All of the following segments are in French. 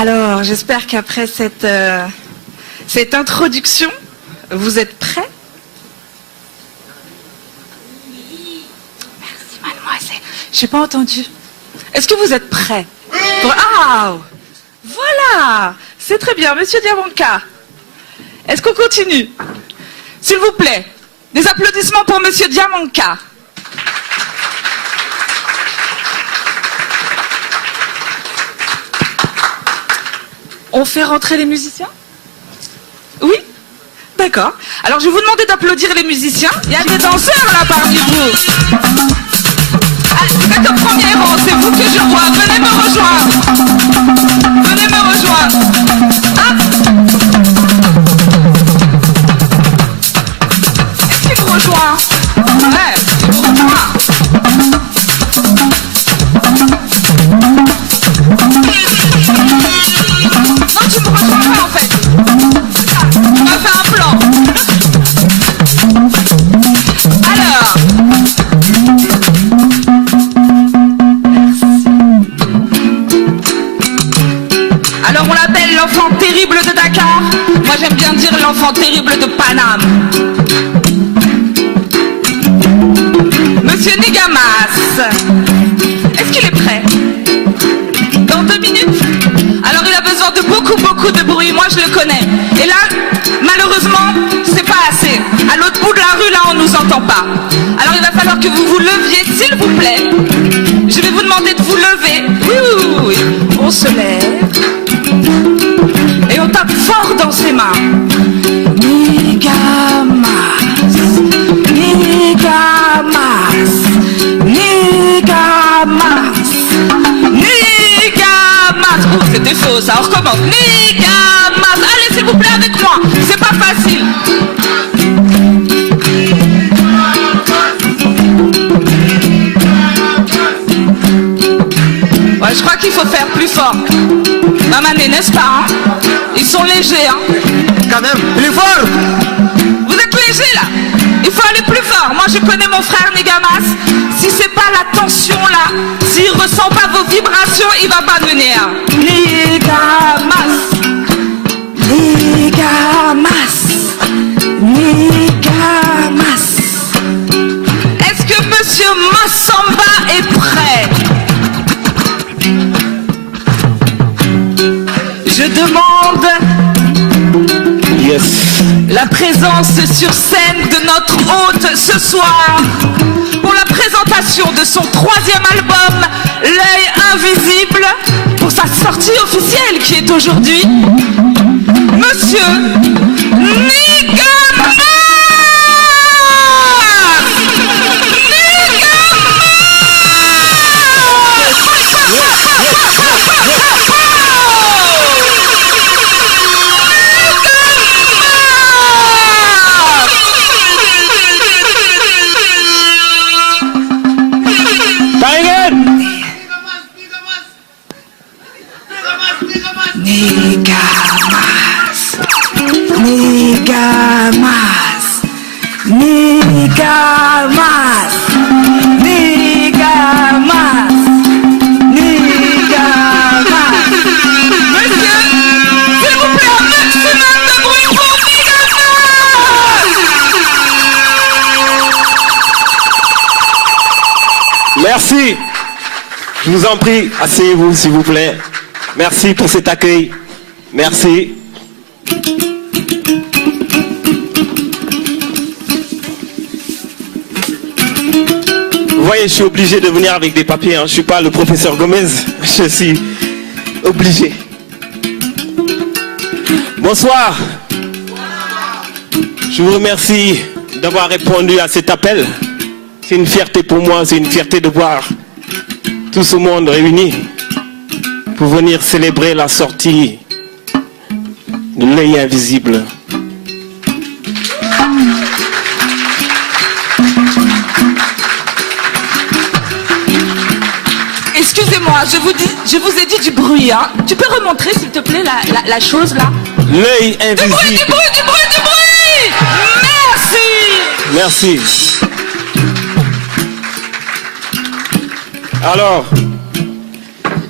Alors, j'espère qu'après cette introduction, vous êtes prêts? Merci, mademoiselle. Je n'ai pas entendu. Est-ce que vous êtes prêts? Ah, voilà. C'est très bien, monsieur Diamanka. Est-ce qu'on continue? S'il vous plaît, des applaudissements pour monsieur Diamanka. On fait rentrer les musiciens? Oui? D'accord. Alors je vais vous demander d'applaudir les musiciens. Il y a des danseurs là parmi vous. Ah, vous êtes au premier rang, c'est vous que je vois. Venez me rejoindre. Venez me rejoindre. Ah. Est-ce qu'il vous rejoint? Ouais, il vous rejoint. Non, tu me rejoins pas en fait. On va faire un plan. Alors. Alors on l'appelle l'enfant terrible de Dakar. Moi j'aime bien dire l'enfant terrible de Paname. Monsieur Nigamas. Est-ce qu'il est prêt? Dans 2 minutes? Alors il a besoin de beaucoup de bruit, moi je le connais. Et là, malheureusement, c'est pas assez. À l'autre bout de la rue, là, on nous entend pas. Alors il va falloir que vous vous leviez, s'il vous plaît. Je vais vous demander de vous lever. Oui. On se lève. Et on tape fort dans ses mains. Nigamas, Nigamas, Nigamas, Nigamas. Oh, c'était faux, ça, on recommence. Nigamas. Allez, s'il vous plaît, avec moi. C'est pas facile. Ouais, je crois qu'il faut faire plus fort. Maman, n'est-ce pas, hein? Ils sont légers, hein? Quand même, il est fort! Vous êtes légers, là? Il faut aller plus fort. Moi, je connais mon frère Nigamas. Si c'est pas la tension, là, s'il ressent pas vos vibrations, il va pas venir. Nigamas. Nigamas. Nigamas. Est-ce que monsieur Massamba est prêt? Je demande la présence sur scène de notre hôte ce soir pour la présentation de son 3e album, L'œil invisible, pour sa sortie officielle qui est aujourd'hui, monsieur Nigamas. Merci. Je vous en prie, asseyez-vous s'il vous plaît. Merci pour cet accueil. Merci. Vous voyez, je suis obligé de venir avec des papiers. Hein. Je ne suis pas le professeur Gomez. Je suis obligé. Bonsoir. Je vous remercie d'avoir répondu à cet appel. C'est une fierté pour moi, c'est une fierté de voir tout ce monde réuni pour venir célébrer la sortie de L'œil invisible. Excusez-moi, je vous ai dit du bruit, hein. Tu peux remontrer s'il te plaît la chose là? L'œil invisible. Du bruit! Merci! Merci. Alors,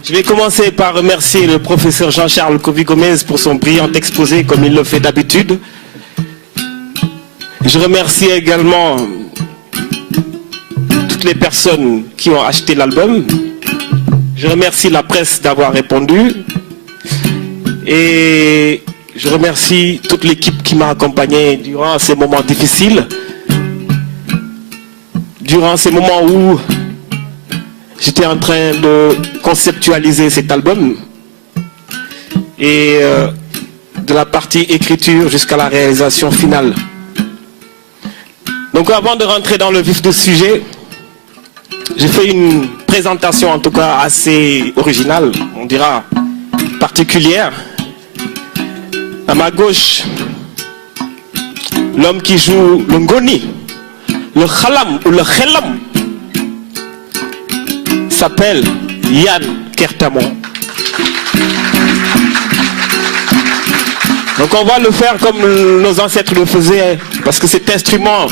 Je vais commencer par remercier le professeur Jean-Charles Covy-Gomez pour son brillant exposé, comme il le fait d'habitude. Je remercie également toutes les personnes qui ont acheté l'album. Je remercie la presse d'avoir répondu. Et je remercie toute l'équipe qui m'a accompagné durant ces moments difficiles. Durant ces moments où j'étais en train de conceptualiser cet album. Et de la partie écriture jusqu'à la réalisation finale. Donc avant de rentrer dans le vif du sujet, j'ai fait une présentation en tout cas assez originale, on dira particulière. À ma gauche, l'homme qui joue le ngoni, le khalam ou le khelam, s'appelle Yann Kertamon. Donc on va le faire comme nos ancêtres le faisaient, parce que cet instrument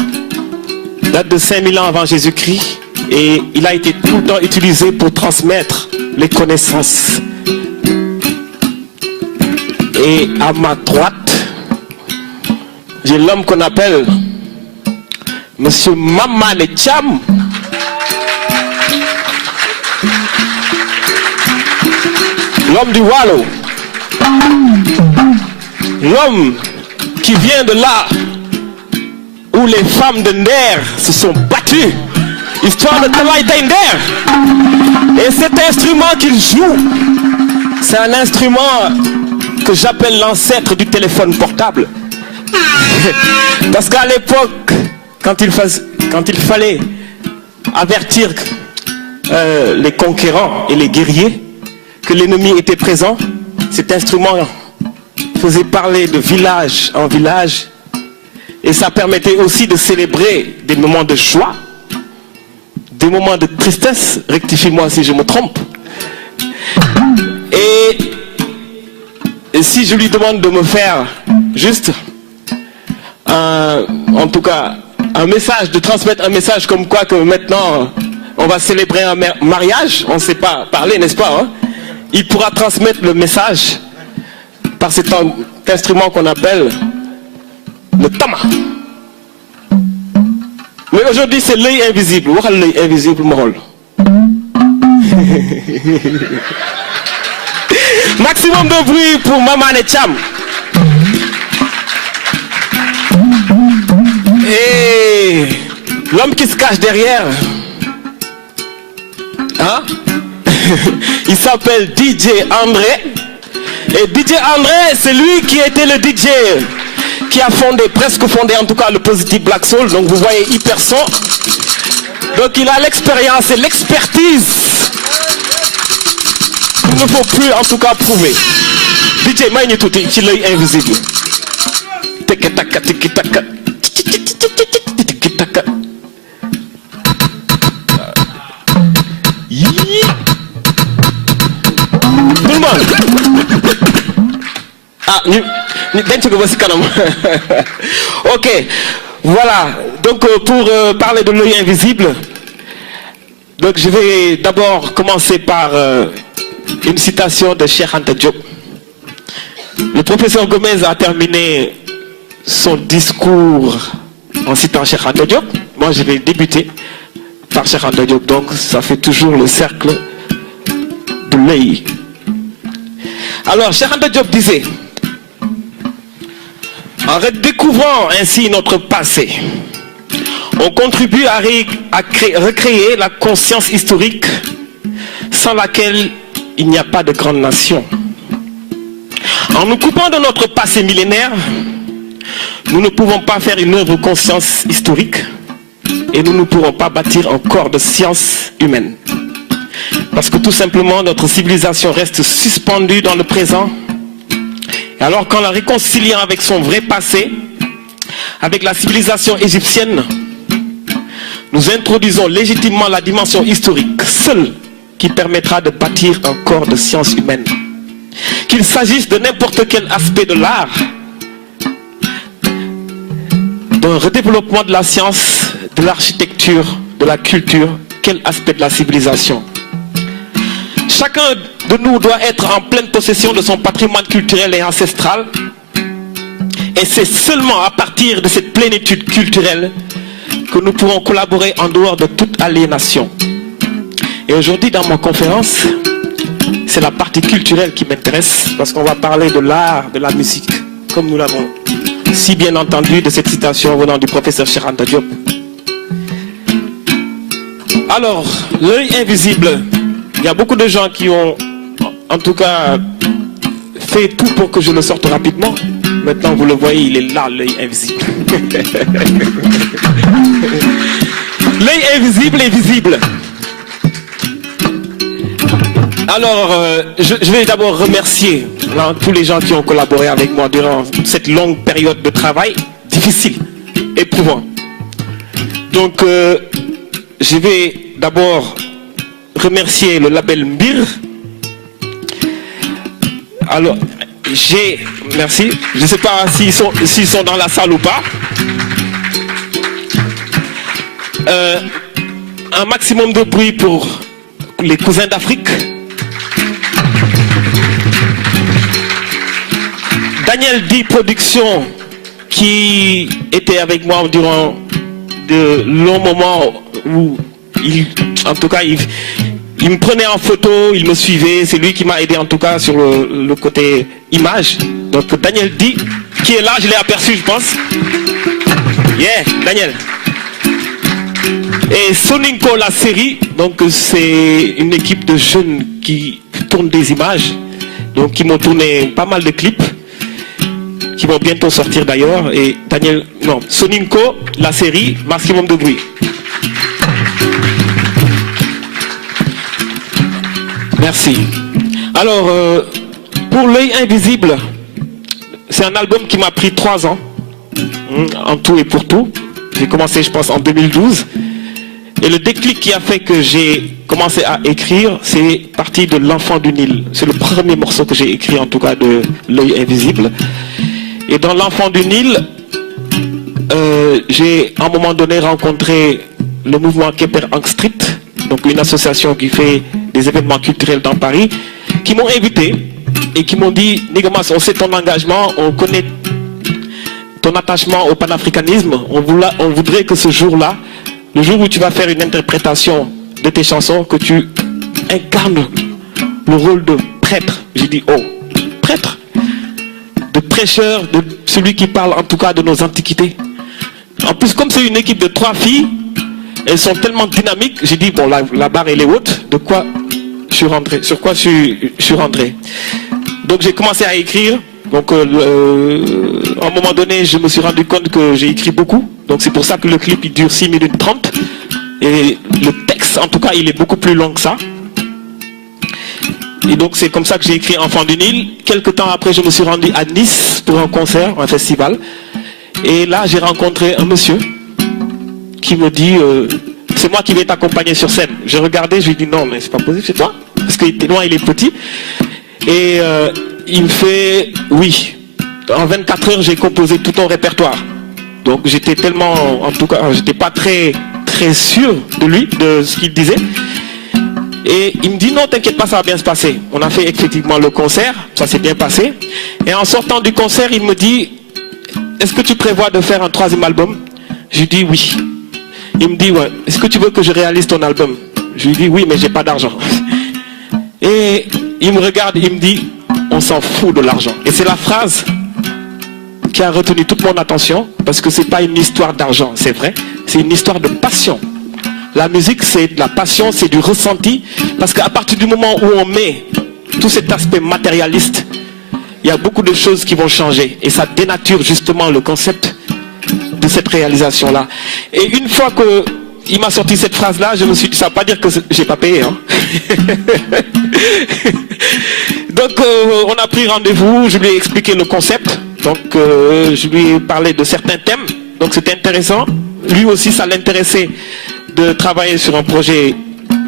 date de 5000 ans avant Jésus-Christ et il a été tout le temps utilisé pour transmettre les connaissances. Et à ma droite, j'ai l'homme qu'on appelle Monsieur Mamane Thiam. L'homme du Wallo. L'homme qui vient de là où les femmes de Nder se sont battues, histoire de travailler Nder. Et cet instrument qu'il joue, c'est un instrument que j'appelle l'ancêtre du téléphone portable. Parce qu'à l'époque, quand il fallait avertir les conquérants et les guerriers que l'ennemi était présent, cet instrument faisait parler de village en village. Et ça permettait aussi de célébrer des moments de joie, des moments de tristesse, rectifie-moi si je me trompe. Et si je lui demande de me faire juste, en tout cas, un message, de transmettre un message comme quoi que maintenant on va célébrer un mariage, on ne sait pas parler, n'est-ce pas, hein? Il pourra transmettre le message par cet instrument qu'on appelle le tama. Mais aujourd'hui c'est l'œil invisible. Waxal l'œil invisible ma xool. Maximum de bruit pour Mamane Thiam. Et l'homme qui se cache derrière, hein? Il s'appelle DJ André. Et DJ André, c'est lui qui était le DJ qui a presque fondé en tout cas le Positive Black Soul. Donc vous voyez hyper son. Donc il a l'expérience et l'expertise. Il ne faut plus en tout cas prouver. DJ Maïni tout est l'œil invisible. Tiki taka tiki taka. Tiki taka. Tout le monde. Ah, ok, voilà. Donc pour parler de l'œil invisible, donc je vais d'abord commencer par une citation de Cheikh Anta Diop. Le professeur Gomez a terminé son discours en citant Cheikh Anta Diop. Moi, je vais débuter par Cheikh Anta Diop. Donc, ça fait toujours le cercle de l'œil. Alors, Cheikh Anta Diop disait: en redécouvrant ainsi notre passé, on contribue à recréer la conscience historique sans laquelle il n'y a pas de grande nation. En nous coupant de notre passé millénaire, nous ne pouvons pas faire une œuvre de conscience historique et nous ne pourrons pas bâtir un corps de science humaine. Parce que tout simplement, notre civilisation reste suspendue dans le présent. Et alors qu'en la réconciliant avec son vrai passé, avec la civilisation égyptienne, nous introduisons légitimement la dimension historique, seule qui permettra de bâtir un corps de science humaine. Qu'il s'agisse de n'importe quel aspect de l'art, d'un redéveloppement de la science, de l'architecture, de la culture, quel aspect de la civilisation. chacun de nous doit être en pleine possession de son patrimoine culturel et ancestral. Et c'est seulement à partir de cette plénitude culturelle que nous pourrons collaborer en dehors de toute aliénation. Et aujourd'hui, dans ma conférence, c'est la partie culturelle qui m'intéresse, parce qu'on va parler de l'art, de la musique, comme nous l'avons si bien entendu de cette citation venant du professeur Cheikh Anta Diop. Alors, l'œil invisible, il y a beaucoup de gens qui ont, en tout cas, fait tout pour que je le sorte rapidement. Maintenant, vous le voyez, il est là, l'œil invisible. L'œil invisible est visible. Alors, je vais d'abord remercier tous les gens qui ont collaboré avec moi durant cette longue période de travail difficile, éprouvant. Donc, je vais d'abord remercier le label Mbir. Alors, merci. Je ne sais pas s'ils sont dans la salle ou pas. Un maximum de bruit pour les cousins d'Afrique. Daniel D Productions, qui était avec moi durant de longs moments où en tout cas, il me prenait en photo, il me suivait, c'est lui qui m'a aidé en tout cas sur le côté image. Donc Daniel D, qui est là, je l'ai aperçu je pense. Yeah, Daniel. Et Soninko la série, donc c'est une équipe de jeunes qui tournent des images, donc qui m'ont tourné pas mal de clips, qui vont bientôt sortir d'ailleurs. Et Soninko la série, maximum de bruit. Merci. Alors, pour l'œil invisible, c'est un album qui m'a pris 3 ans, en tout et pour tout. J'ai commencé, je pense, en 2012. Et le déclic qui a fait que j'ai commencé à écrire, c'est parti de L'Enfant du Nil. C'est le premier morceau que j'ai écrit, en tout cas, de l'œil invisible. Et dans L'Enfant du Nil, j'ai à un moment donné rencontré le mouvement Keper Ang Street, donc une association qui fait des événements culturels dans Paris, qui m'ont invité et qui m'ont dit: Nigomas, on sait ton engagement, on connaît ton attachement au panafricanisme, on voudrait que ce jour-là, le jour où tu vas faire une interprétation de tes chansons, que tu incarnes le rôle de prêtre. J'ai dit: oh, prêtre, de prêcheur, de celui qui parle en tout cas de nos antiquités. En plus, comme c'est une équipe de 3 filles, elles sont tellement dynamiques, j'ai dit: bon, la barre elle est haute, de quoi je suis rentré, sur quoi je suis rentré. Donc j'ai commencé à écrire. Donc à un moment donné, je me suis rendu compte que j'ai écrit beaucoup. Donc c'est pour ça que le clip il dure 6 minutes 30. Et le texte, en tout cas, il est beaucoup plus long que ça. Et donc c'est comme ça que j'ai écrit Enfant du Nil. Quelques temps après, je me suis rendu à Nice pour un concert, un festival. Et là, j'ai rencontré un monsieur qui me dit: c'est moi qui vais t'accompagner sur scène. J'ai regardé, je lui ai dit: non, mais c'est pas possible, c'est toi. Parce qu'il était loin, il est petit. Et il me fait: oui. En 24 heures, j'ai composé tout ton répertoire. Donc j'étais tellement, en tout cas, j'étais pas très sûr de lui, de ce qu'il disait. Et il me dit: non, t'inquiète pas, ça va bien se passer. On a fait effectivement le concert, ça s'est bien passé. Et en sortant du concert, il me dit: est-ce que tu prévois de faire un 3e album? Je lui dis: oui. Il me dit: ouais, est-ce que tu veux que je réalise ton album? Je lui dis: oui, mais j'ai pas d'argent. Et il me regarde, il me dit: on s'en fout de l'argent. Et c'est la phrase qui a retenu toute mon attention, parce que c'est pas une histoire d'argent, c'est vrai, c'est une histoire de passion. La musique, c'est de la passion, c'est du ressenti, parce qu'à partir du moment où on met tout cet aspect matérialiste, il y a beaucoup de choses qui vont changer, et ça dénature justement le concept de cette réalisation-là. Et une fois que il m'a sorti cette phrase-là, je me suis dit: ça ne veut pas dire que j'ai pas payé. Hein. Donc on a pris rendez-vous, je lui ai expliqué le concept, donc je lui ai parlé de certains thèmes, donc c'était intéressant. Lui aussi, ça l'intéressait de travailler sur un projet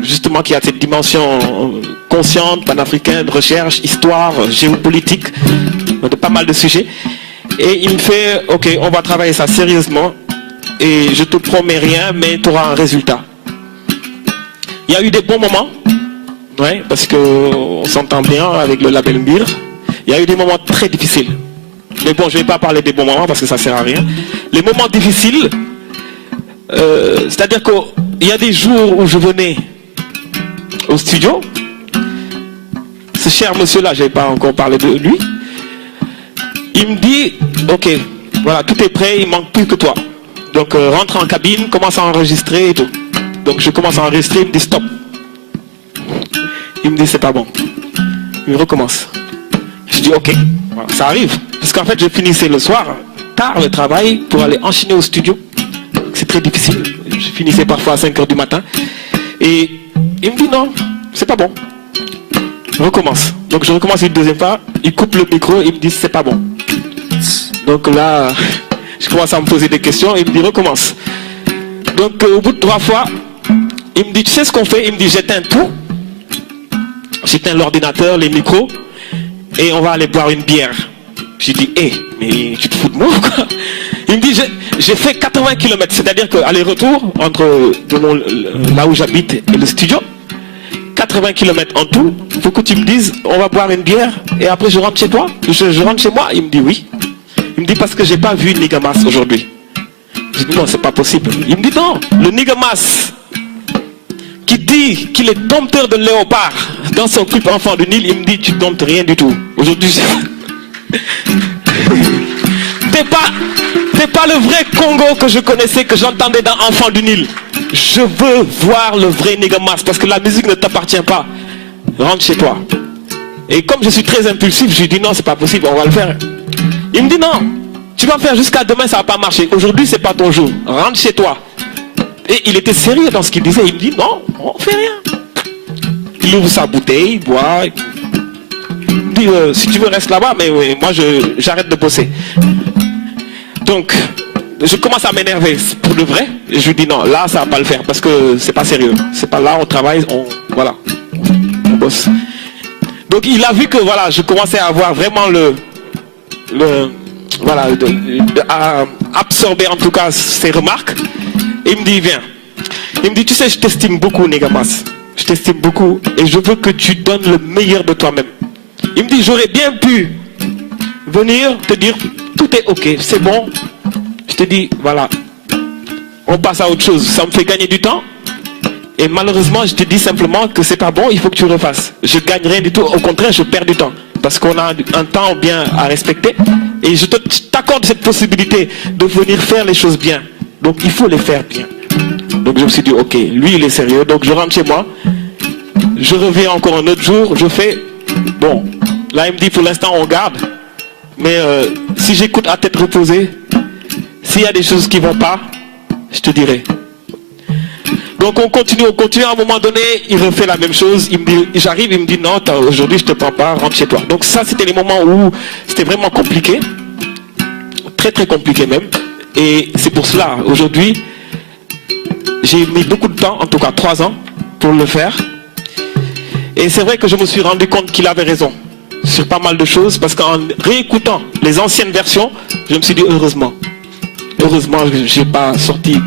justement qui a cette dimension consciente, panafricaine, de recherche, histoire, géopolitique, de pas mal de sujets. Et il me fait: ok, on va travailler ça sérieusement et je te promets rien, mais tu auras un résultat. Il y a eu des bons moments Ouais, parce qu'on s'entend bien avec le label Mbir. Il y a eu des moments très difficiles. Mais bon, je ne vais pas parler des bons moments parce que ça ne sert à rien. Les moments difficiles, c'est-à-dire qu'il y a des jours où je venais au studio. Ce cher monsieur-là, je n'ai pas encore parlé de lui. Il me dit, ok, voilà, tout est prêt, il ne manque plus que toi. Donc rentre en cabine, commence à enregistrer et tout. Donc je commence à enregistrer, il me dit stop. Il me dit c'est pas bon. Il recommence. Je dis ok, voilà, ça arrive. Parce qu'en fait je finissais le soir, tard le travail, pour aller enchaîner au studio. C'est très difficile. Je finissais parfois à 5h du matin. Et il me dit non, c'est pas bon. Je recommence. Donc je recommence une deuxième fois, il coupe le micro, il me dit c'est pas bon. Donc là, je commence à me poser des questions, il me dit recommence. Donc au bout de 3 fois, il me dit tu sais ce qu'on fait? Il me dit j'éteins tout. J'éteins l'ordinateur, les micros, et on va aller boire une bière. J'ai dit, hé, mais tu te fous de moi ou quoi? Il me dit, j'ai fait 80 km, c'est-à-dire qu'aller-retour entre là où j'habite et le studio, 80 km en tout, il faut que tu me dises, on va boire une bière, et après je rentre chez toi? Je rentre chez moi? Il me dit oui. Il me dit, parce que j'ai pas vu Nigamas aujourd'hui. Je dis, non, c'est pas possible. Il me dit, non, le Nigamas qui dit qu'il est dompteur de léopard dans son clip Enfant du Nil, il me dit tu domptes rien du tout. Aujourd'hui, t'es pas le vrai Congo que je connaissais, que j'entendais dans Enfant du Nil. Je veux voir le vrai Nigamas parce que la musique ne t'appartient pas. Rentre chez toi. Et comme je suis très impulsif, je lui dis non, c'est pas possible, on va le faire. Il me dit non, tu vas faire jusqu'à demain, ça va pas marcher. Aujourd'hui, c'est pas ton jour. Rentre chez toi. Et il était sérieux dans ce qu'il disait. Il me dit non, on fait rien. Il ouvre sa bouteille, il boit. Il me dit si tu veux reste là-bas, mais moi j'arrête de bosser. Donc je commence à m'énerver pour de vrai. Et je lui dis non, là ça va pas le faire parce que c'est pas sérieux. C'est pas là, on travaille, on bosse. Donc il a vu que voilà, je commençais à avoir vraiment à absorber en tout cas ses remarques. Il me dit, viens. Il me dit, tu sais, je t'estime beaucoup, Nigamas. Je t'estime beaucoup et je veux que tu donnes le meilleur de toi-même. Il me dit, j'aurais bien pu venir te dire, tout est ok, c'est bon. Je te dis, voilà, on passe à autre chose. Ça me fait gagner du temps. Et malheureusement, je te dis simplement que c'est pas bon, il faut que tu refasses. Je gagne rien du tout, au contraire, je perds du temps. Parce qu'on a un temps bien à respecter. Et je t'accorde cette possibilité de venir faire les choses bien. Donc il faut les faire bien. Donc je me suis dit, ok, lui il est sérieux. Donc je rentre chez moi. Je reviens encore un autre jour. Je fais, bon, là il me dit pour l'instant on garde. Mais si j'écoute à tête reposée, s'il y a des choses qui ne vont pas, je te dirai. Donc on continue. À un moment donné, il refait la même chose. J'arrive, il me dit non, aujourd'hui je te prends pas, rentre chez toi. Donc ça c'était les moments où c'était vraiment compliqué. Très très compliqué même. Et c'est pour cela, aujourd'hui, j'ai mis beaucoup de temps, en tout cas 3 ans, pour le faire. Et c'est vrai que je me suis rendu compte qu'il avait raison sur pas mal de choses, parce qu'en réécoutant les anciennes versions, je me suis dit heureusement. Heureusement, je n'ai pas sorti.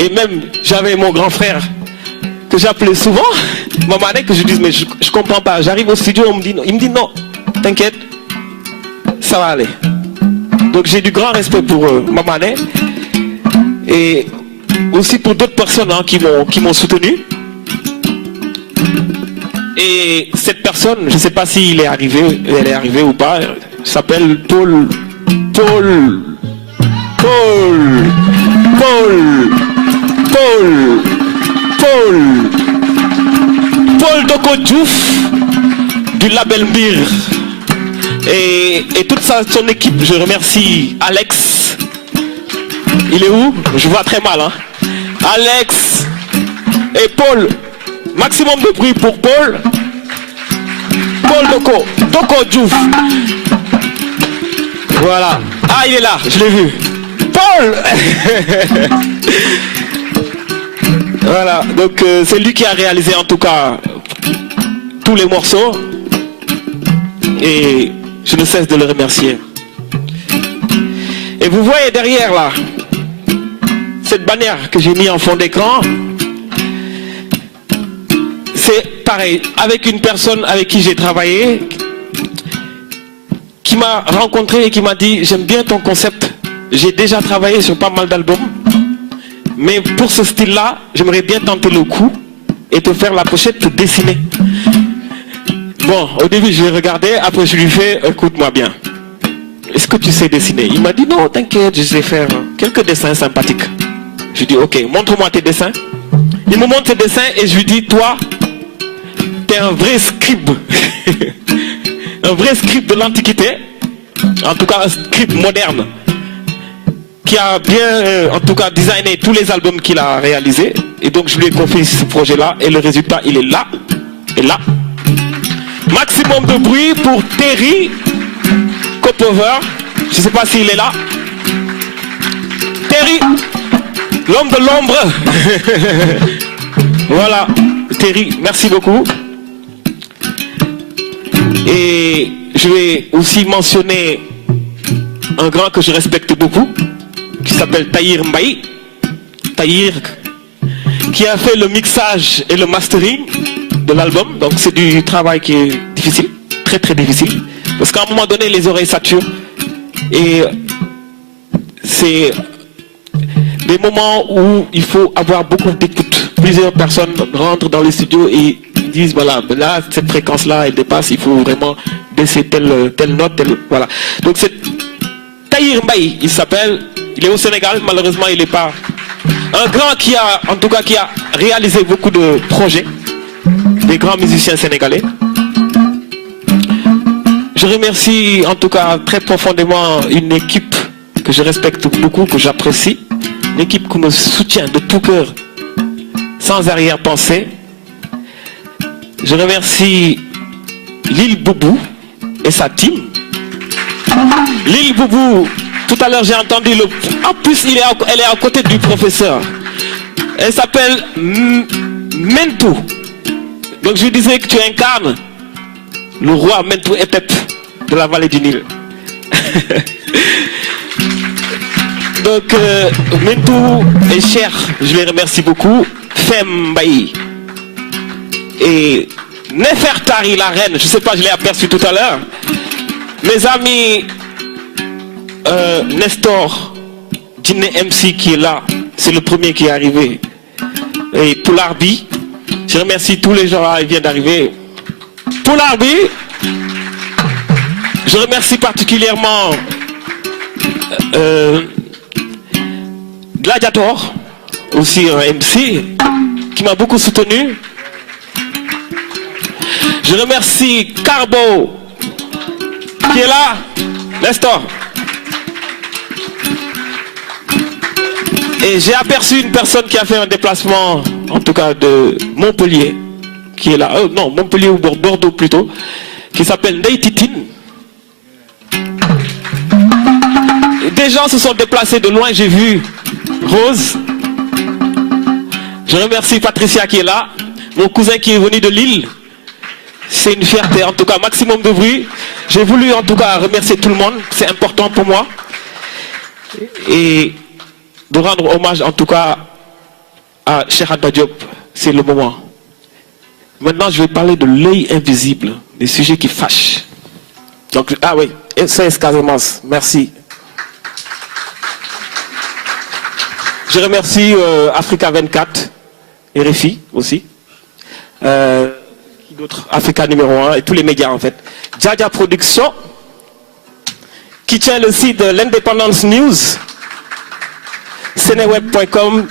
Et même, j'avais mon grand frère, que j'appelais souvent, Mamané, que je dis, mais je ne comprends pas. J'arrive au studio, il me dit non, t'inquiète, ça va aller. Donc j'ai du grand respect pour Mamané et aussi pour d'autres personnes qui m'ont soutenu. Et cette personne, je ne sais pas s'il est arrivé, elle est arrivée ou pas, s'appelle Paul Doko Diouf du label Mbir. Et toute son équipe, je remercie Alex. Il est où? Je vois très mal, hein. Alex et Paul. Maximum de bruit pour Paul. Paul Doko Diouf. Voilà. Ah, il est là, je l'ai vu. Paul. Voilà, donc c'est lui qui a réalisé en tout cas tous les morceaux. Et je ne cesse de le remercier. Et vous voyez derrière là, cette bannière que j'ai mis en fond d'écran, c'est pareil, avec une personne avec qui j'ai travaillé, qui m'a rencontré et qui m'a dit, j'aime bien ton concept, j'ai déjà travaillé sur pas mal d'albums, mais pour ce style-là, j'aimerais bien tenter le coup et te faire la pochette dessinée. Bon, au début, je l'ai regardé, après je lui fais, écoute-moi bien. Est-ce que tu sais dessiner? Il m'a dit, non, t'inquiète, je sais faire quelques dessins sympathiques. Je lui dis, ok, montre-moi tes dessins. Il me montre ses dessins et je lui dis, toi, t'es un vrai scribe. Un vrai scribe de l'Antiquité. En tout cas, un scribe moderne. Qui a bien, en tout cas, designé tous les albums qu'il a réalisés. Et donc, je lui ai confié ce projet-là. Et le résultat, il est là. Et là. Maximum de bruit pour Terry Copover. Je ne sais pas s'il est là. Terry, l'homme de l'ombre. Voilà, Terry, merci beaucoup. Et je vais aussi mentionner un grand que je respecte beaucoup, qui s'appelle Tahir Mbaye. Tahir, qui a fait le mixage et le mastering de l'album. Donc c'est du travail qui est difficile, très très difficile. Parce qu'à un moment donné, les oreilles saturent. Et c'est des moments où il faut avoir beaucoup d'écoute. Plusieurs personnes rentrent dans les studios et disent, voilà, là, cette fréquence-là, elle dépasse, il faut vraiment baisser telle note, voilà. Donc c'est Tahir Mbaye, il s'appelle, il est au Sénégal, malheureusement il n'est pas... Un grand qui a, en tout cas, qui a réalisé beaucoup de projets, des grands musiciens sénégalais. Je remercie en tout cas très profondément une équipe que je respecte beaucoup, que j'apprécie. Une équipe qui me soutient de tout cœur, sans arrière-pensée. Je remercie Lil Boubou et sa team. Lil Boubou, tout à l'heure j'ai entendu le... En plus, elle est à côté du professeur. Elle s'appelle Mentou. Donc je disais que tu incarnes le roi Mentou Epep de la vallée du Nil. Donc Mentou est cher, je les remercie beaucoup. Fem Mbaye et Nefertari la reine, je ne sais pas, je l'ai aperçu tout à l'heure. Mes amis Nestor Dine MC qui est là, c'est le premier qui est arrivé. Et Poularbi, je remercie tous les gens qui viennent d'arriver. Poularbi, je remercie particulièrement Gladiator, aussi un MC, qui m'a beaucoup soutenu. Je remercie Carbo, qui est là, Nestor. Et j'ai aperçu une personne qui a fait un déplacement, en tout cas de Montpellier, qui est là, non, Montpellier ou Bordeaux plutôt, qui s'appelle Ndeye Titine. Des gens se sont déplacés de loin, j'ai vu Rose. Je remercie Patricia qui est là, mon cousin qui est venu de Lille. C'est une fierté, en tout cas, maximum de bruit. J'ai voulu en tout cas remercier tout le monde, c'est important pour moi. Et de rendre hommage en tout cas à Cheikh Anta Diop, c'est le moment. Maintenant, je vais parler de l'œil invisible, des sujets qui fâchent. Donc, ah oui, SOS Casamance, merci. Je remercie Africa 24, RFI aussi. Qui d'autre? Africa numéro 1 et tous les médias en fait. Djadia Production, qui tient le site de l'Independence News, Seneweb.com,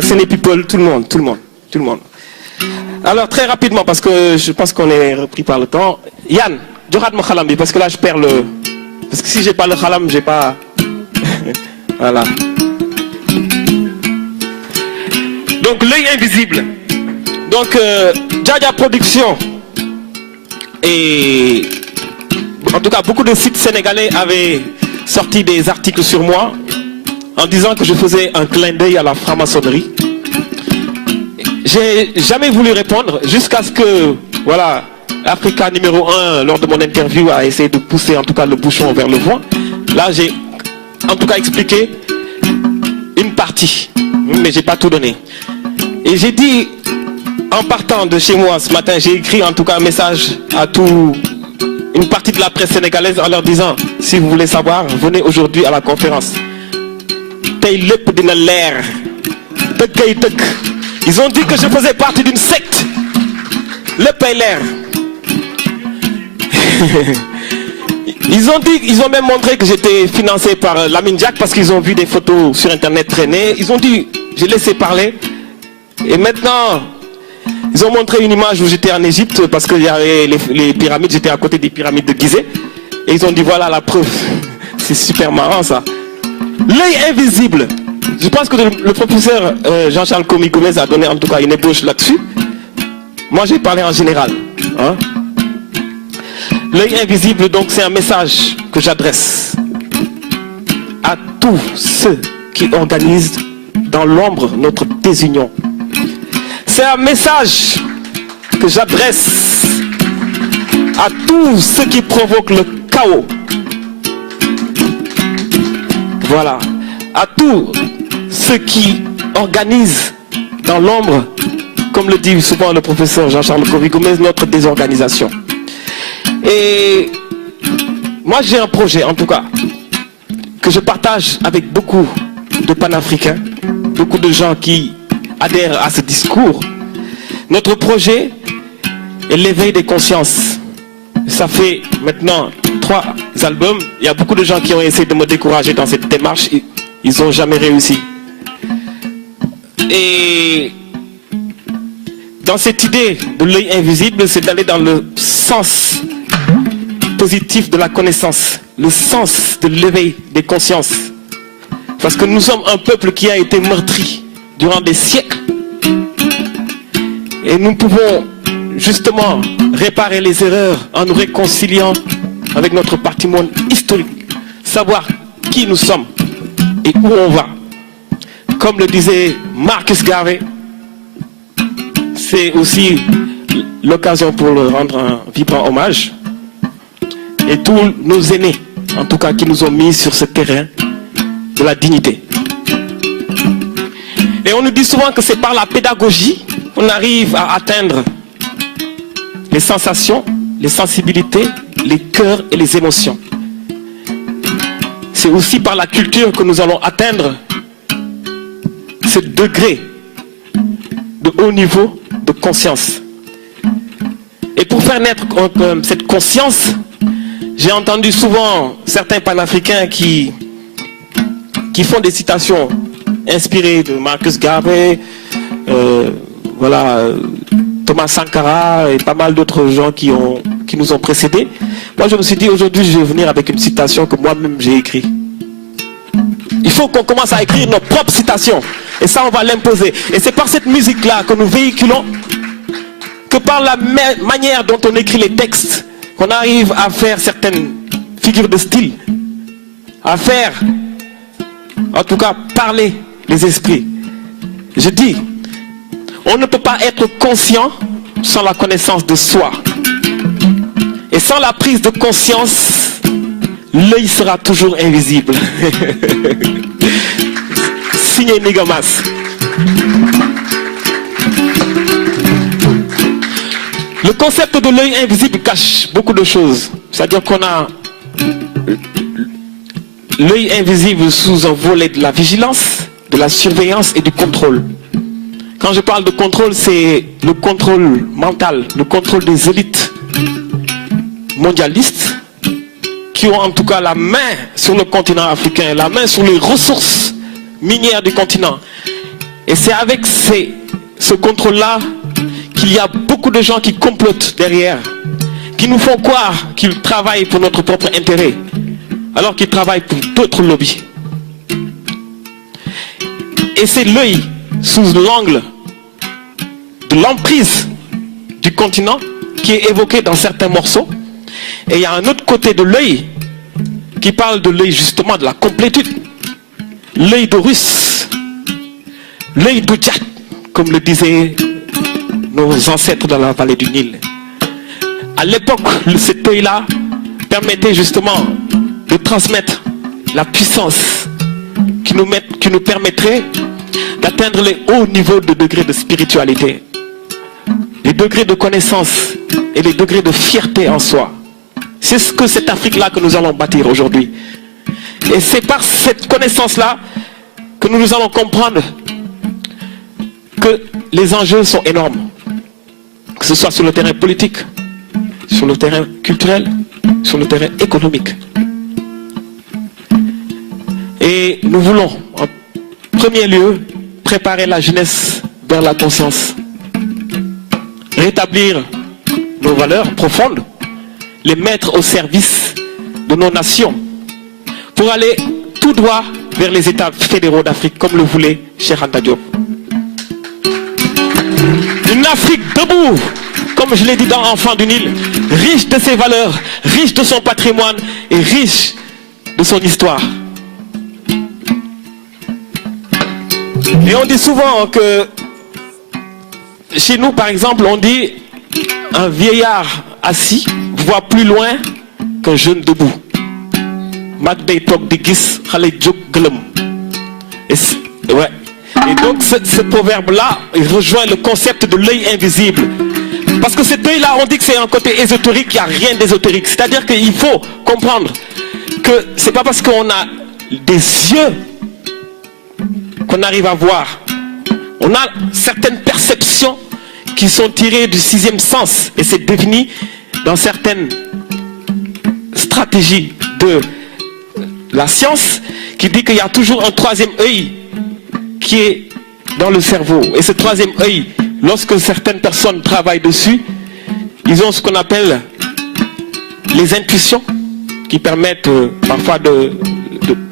Senepeople, tout le monde. Alors très rapidement, parce que je pense qu'on est repris par le temps. Yann, Djorat Mokhalambi, parce que là je perds le... Parce que si j'ai pas le khalam, j'ai pas... Voilà. Donc l'œil invisible. Donc Djadia Production. Et en tout cas beaucoup de sites sénégalais avaient sorti des articles sur moi en disant que je faisais un clin d'œil à la franc-maçonnerie. J'ai jamais voulu répondre jusqu'à ce que, voilà, Africa numéro 1, lors de mon interview, a essayé de pousser en tout cas le bouchon vers le vent. Là, j'ai en tout cas expliqué une partie, mais j'ai pas tout donné. Et j'ai dit en partant de chez moi ce matin, j'ai écrit en tout cas un message à une partie de la presse sénégalaise en leur disant, si vous voulez savoir, venez aujourd'hui à la conférence. Ils ont dit que je faisais partie d'une secte. Le Pailer. Ils ont même montré que j'étais financé par Lamine Jack parce qu'ils ont vu des photos sur internet traîner. Ils ont dit, j'ai laissé parler. Et maintenant, ils ont montré une image où j'étais en Égypte parce qu'il y avait les pyramides, j'étais à côté des pyramides de Gizeh. Et ils ont dit, voilà la preuve. C'est super marrant ça. L'œil invisible. Je pense que le professeur Jean-Charles Komi Gomez a donné en tout cas une ébauche là-dessus. Moi j'ai parlé en général. Hein? L'œil invisible, donc c'est un message que j'adresse à tous ceux qui organisent dans l'ombre notre désunion. C'est un message que j'adresse à tous ceux qui provoquent le chaos. Voilà. À tous ceux qui organisent dans l'ombre, comme le dit souvent le professeur Jean-Charles Komi Gomez, notre désorganisation. Et moi j'ai un projet en tout cas que je partage avec beaucoup de panafricains, beaucoup de gens qui adhèrent à ce discours. Notre projet est l'éveil des consciences. Ça fait maintenant 3 albums. Il y a beaucoup de gens qui ont essayé de me décourager dans cette démarche. Ils n'ont jamais réussi. Et dans cette idée de l'œil invisible, c'est d'aller dans le sens positif de la connaissance, le sens de l'éveil des consciences. Parce que nous sommes un peuple qui a été meurtri durant des siècles. Et nous pouvons justement réparer les erreurs en nous réconciliant avec notre patrimoine historique. Savoir qui nous sommes et où on va. Comme le disait Marcus Garvey, c'est aussi l'occasion pour le rendre un vibrant hommage. Et tous nos aînés, en tout cas, qui nous ont mis sur ce terrain de la dignité. Et on nous dit souvent que c'est par la pédagogie qu'on arrive à atteindre les sensations, les sensibilités, les cœurs et les émotions. C'est aussi par la culture que nous allons atteindre ce degré de haut niveau de conscience. Et pour faire naître cette conscience, j'ai entendu souvent certains panafricains qui font des citations inspirées de Marcus Garvey, Thomas Sankara et pas mal d'autres gens qui nous ont précédés. Moi je me suis dit aujourd'hui je vais venir avec une citation que moi-même j'ai écrite. Il faut qu'on commence à écrire nos propres citations. Et ça on va l'imposer. Et c'est par cette musique-là que nous véhiculons, que par la manière dont on écrit les textes, qu'on arrive à faire certaines figures de style, à faire, en tout cas, parler les esprits. Je dis, on ne peut pas être conscient sans la connaissance de soi. Et sans la prise de conscience, l'œil sera toujours invisible. Signé Nigamas. Le concept de l'œil invisible cache beaucoup de choses. C'est-à-dire qu'on a l'œil invisible sous un volet de la vigilance, de la surveillance et du contrôle. Quand je parle de contrôle, c'est le contrôle mental, le contrôle des élites mondialistes qui ont en tout cas la main sur le continent africain, la main sur les ressources minières du continent. Et c'est avec ce contrôle-là qu'il y a beaucoup de gens qui complotent derrière, qui nous font croire qu'ils travaillent pour notre propre intérêt, alors qu'ils travaillent pour d'autres lobbies. Et c'est l'œil sous l'angle de l'emprise du continent qui est évoqué dans certains morceaux. Et il y a un autre côté de l'œil qui parle de l'œil justement de la complétude. L'œil d'Horus, l'œil d'Oudjat, comme le disaient nos ancêtres dans la vallée du Nil. À l'époque, cet œil-là permettait justement de transmettre la puissance qui nous permettrait d'atteindre les hauts niveaux de degré de spiritualité. les degrés de connaissance et les degrés de fierté en soi. C'est ce que cette Afrique-là que nous allons bâtir aujourd'hui. Et c'est par cette connaissance-là que nous allons comprendre que les enjeux sont énormes. Que ce soit sur le terrain politique, sur le terrain culturel, sur le terrain économique. Et nous voulons, en premier lieu, préparer la jeunesse vers la conscience. Rétablir nos valeurs profondes, les mettre au service de nos nations, pour aller tout droit vers les États fédéraux d'Afrique, comme le voulait Cheikh Anta Diop. Une Afrique debout, comme je l'ai dit dans Enfants du Nil, riche de ses valeurs, riche de son patrimoine et riche de son histoire. Et on dit souvent que chez nous, par exemple, on dit un vieillard assis voit plus loin qu'un jeune debout. Et donc ce proverbe-là, il rejoint le concept de l'œil invisible. Parce que cet œil-là, on dit que c'est un côté ésotérique, il n'y a rien d'ésotérique. C'est-à-dire qu'il faut comprendre que c'est pas parce qu'on a des yeux qu'on arrive à voir. On a certaines perceptions qui sont tirées du sixième sens et c'est défini dans certaines stratégies de la science qui dit qu'il y a toujours un troisième œil qui est dans le cerveau. Et ce troisième œil, lorsque certaines personnes travaillent dessus, ils ont ce qu'on appelle les intuitions qui permettent parfois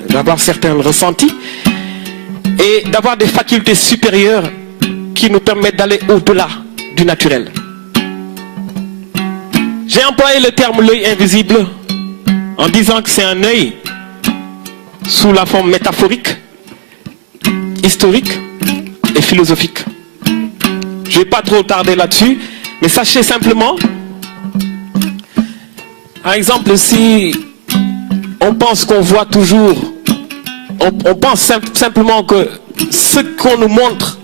d'avoir certains ressentis et d'avoir des facultés supérieures qui nous permettent d'aller au-delà du naturel. J'ai employé le terme l'œil invisible en disant que c'est un œil sous la forme métaphorique, historique et philosophique. Je ne vais pas trop tarder là-dessus, mais sachez simplement, par exemple, si on pense qu'on voit toujours, on pense simplement que ce qu'on nous montre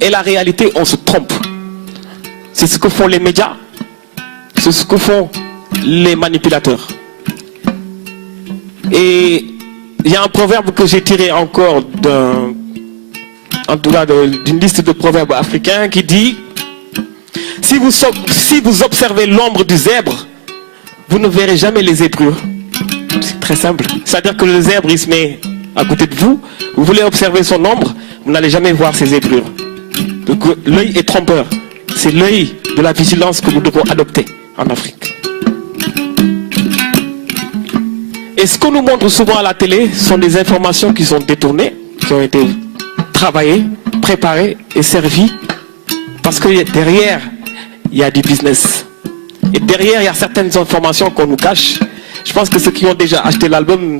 est la réalité, on se trompe. C'est ce que font les médias, c'est ce que font les manipulateurs. Et il y a un proverbe que j'ai tiré encore d'une liste de proverbes africains qui dit: si vous observez l'ombre du zèbre, vous ne verrez jamais les zébrures. C'est très simple. C'est-à-dire que le zèbre, il se met à côté de vous, vous voulez observer son ombre, vous n'allez jamais voir ses zébrures. Donc l'œil est trompeur. C'est l'œil de la vigilance que nous devons adopter en Afrique. Et ce qu'on nous montre souvent à la télé sont des informations qui sont détournées, qui ont été travaillées, préparées et servies, parce que derrière, il y a du business. Et derrière, il y a certaines informations qu'on nous cache. Je pense que ceux qui ont déjà acheté l'album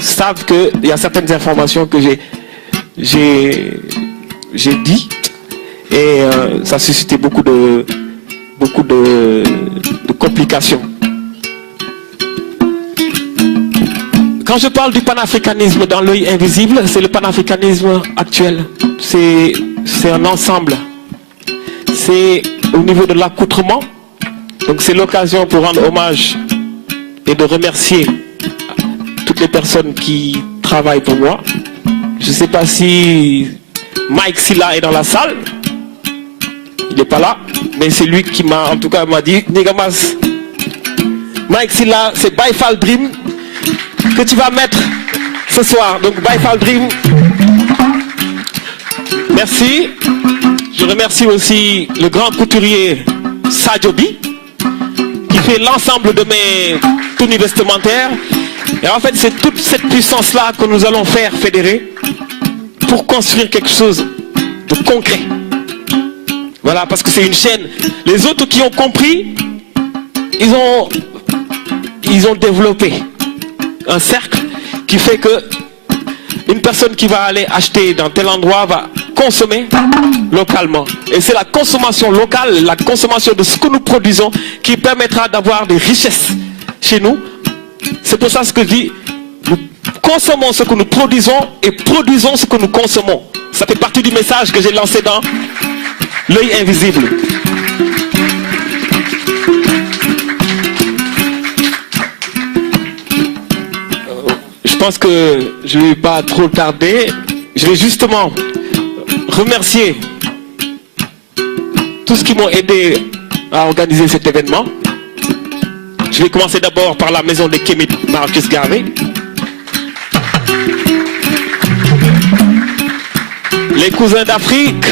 savent qu'il y a certaines informations que j'ai dit, et ça a suscité beaucoup de complications. Quand je parle du panafricanisme dans l'œil invisible, c'est le panafricanisme actuel. C'est un ensemble. C'est au niveau de l'accoutrement. Donc c'est l'occasion pour rendre hommage et de remercier toutes les personnes qui travaillent pour moi. Je ne sais pas si Mike Silla est dans la salle. Il n'est pas là. Mais c'est lui qui m'a dit: Nigamas, Mike Silla, c'est Baifal Dream que tu vas mettre ce soir. Donc Baifal Dream, merci. Je remercie aussi le grand couturier Sadjobi qui fait l'ensemble de mes tenues vestimentaires. Et en fait, c'est toute cette puissance-là que nous allons faire fédérer pour construire quelque chose de concret. Voilà, parce que c'est une chaîne. Les autres qui ont compris, ils ont développé un cercle qui fait que une personne qui va aller acheter dans tel endroit va consommer localement. Et c'est la consommation locale, la consommation de ce que nous produisons qui permettra d'avoir des richesses chez nous. C'est pour ça ce que je dis, nous consommons ce que nous produisons et produisons ce que nous consommons. Ça fait partie du message que j'ai lancé dans l'œil invisible. pense que je ne vais pas trop tarder. Je vais justement remercier tous ceux qui m'ont aidé à organiser cet événement. Je vais commencer d'abord par la maison de Kémit Marcus Garvey. Les cousins d'Afrique,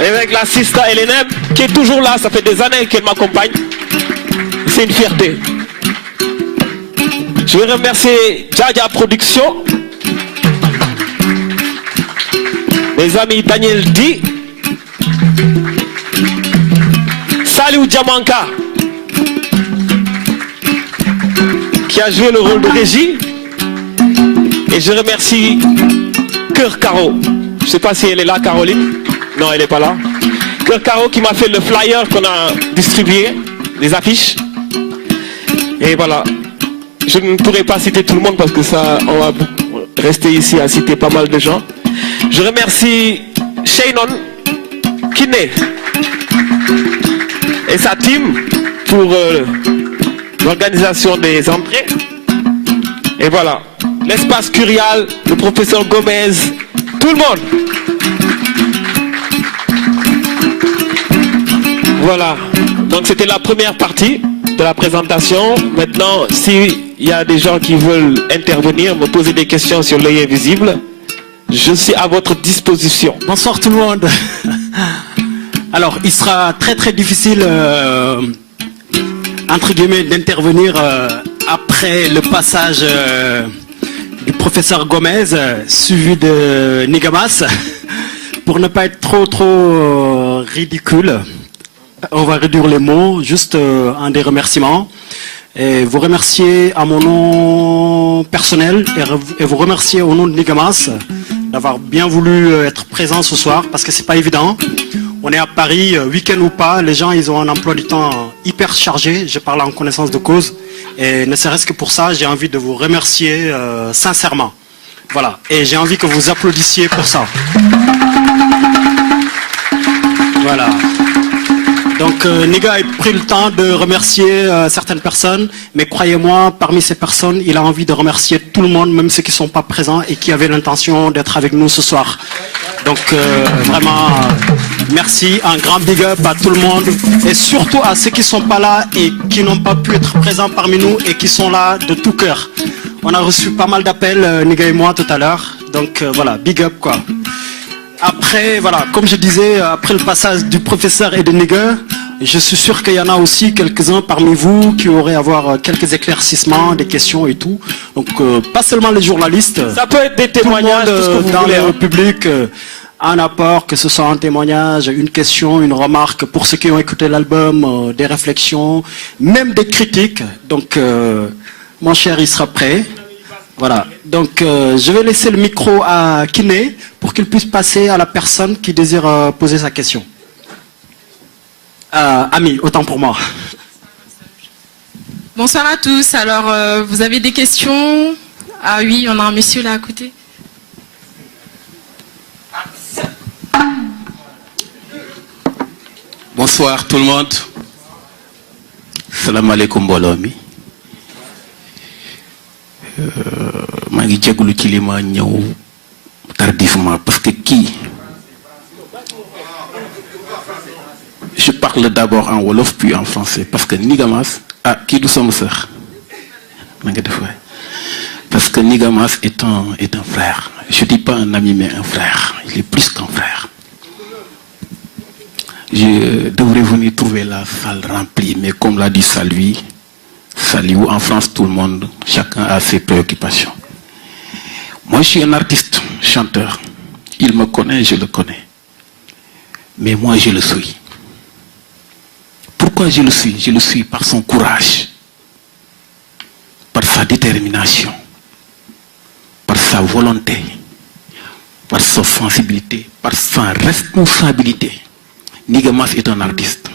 avec la Sista Elenem, qui est toujours là, ça fait des années qu'elle m'accompagne. C'est une fierté. Je vais remercier Jaja Production, mes amis Daniel Di, Saliou Diamanka, qui a joué le rôle de régie, et je remercie Cœur Caro. Je ne sais pas si elle est là, Caroline. Non, elle n'est pas là. Cœur Caro qui m'a fait le flyer qu'on a distribué, les affiches. Et voilà. Je ne pourrai pas citer tout le monde parce que ça, on va rester ici à citer pas mal de gens. Je remercie Shainon Kiné et sa team pour l'organisation des entrées. Et voilà. L'espace Curial, le professeur Gomez, tout le monde. Voilà. Donc c'était la première partie de la présentation. Maintenant, s'il y a des gens qui veulent intervenir, me poser des questions sur l'œil invisible, je suis à votre disposition. Bonsoir tout le monde. Alors, il sera très très difficile, entre guillemets, d'intervenir après le passage du professeur Gomez, suivi de Nigamas, pour ne pas être trop ridicule. On va réduire les mots, juste un des remerciements. Et vous remercier à mon nom personnel et vous remercier au nom de Nigamas d'avoir bien voulu être présent ce soir, parce que c'est pas évident. On est à Paris, week-end ou pas, les gens ils ont un emploi du temps hyper chargé, je parle en connaissance de cause. Et ne serait-ce que pour ça, j'ai envie de vous remercier sincèrement. Voilà, et j'ai envie que vous applaudissiez pour ça. Voilà. Donc Niga a pris le temps de remercier certaines personnes, mais croyez-moi, parmi ces personnes, il a envie de remercier tout le monde, même ceux qui ne sont pas présents et qui avaient l'intention d'être avec nous ce soir. Donc vraiment, merci, un grand big up à tout le monde et surtout à ceux qui ne sont pas là et qui n'ont pas pu être présents parmi nous et qui sont là de tout cœur. On a reçu pas mal d'appels, Niga et moi, tout à l'heure. Donc voilà, big up quoi. Après, voilà, comme je disais, après le passage du professeur et de Niga, je suis sûr qu'il y en a aussi quelques-uns parmi vous qui auraient à avoir quelques éclaircissements, des questions et tout. Donc, pas seulement les journalistes. Ça peut être des témoignages, tout le monde, tout ce que vous dans voulez, le public, un apport, que ce soit un témoignage, une question, une remarque, pour ceux qui ont écouté l'album, des réflexions, même des critiques. Donc, mon cher, il sera prêt. Voilà, donc je vais laisser le micro à Kiné pour qu'il puisse passer à la personne qui désire poser sa question. Ami, autant pour moi. Bonsoir à tous. Alors, vous avez des questions? Ah oui, on a un monsieur là à côté. Bonsoir tout le monde. Salam alaikum Bolomi. Je ngi jégalu ci li ma ñëw tardivement parce que je parle d'abord en wolof puis en français parce que Nigamas qui du sama sœur parce que Nigamas est un frère. Je dis pas un ami mais un frère. Il est plus qu'un frère. Je devrais venir trouver la salle remplie, mais comme l'a dit Saliou, en France tout le monde, chacun a ses préoccupations. Moi je suis un artiste, chanteur. Il me connaît, je le connais. Mais moi je le suis. Pourquoi je le suis? Je le suis par son courage, par sa détermination, par sa volonté, par sa sensibilité, par sa responsabilité. Nigamas est un artiste.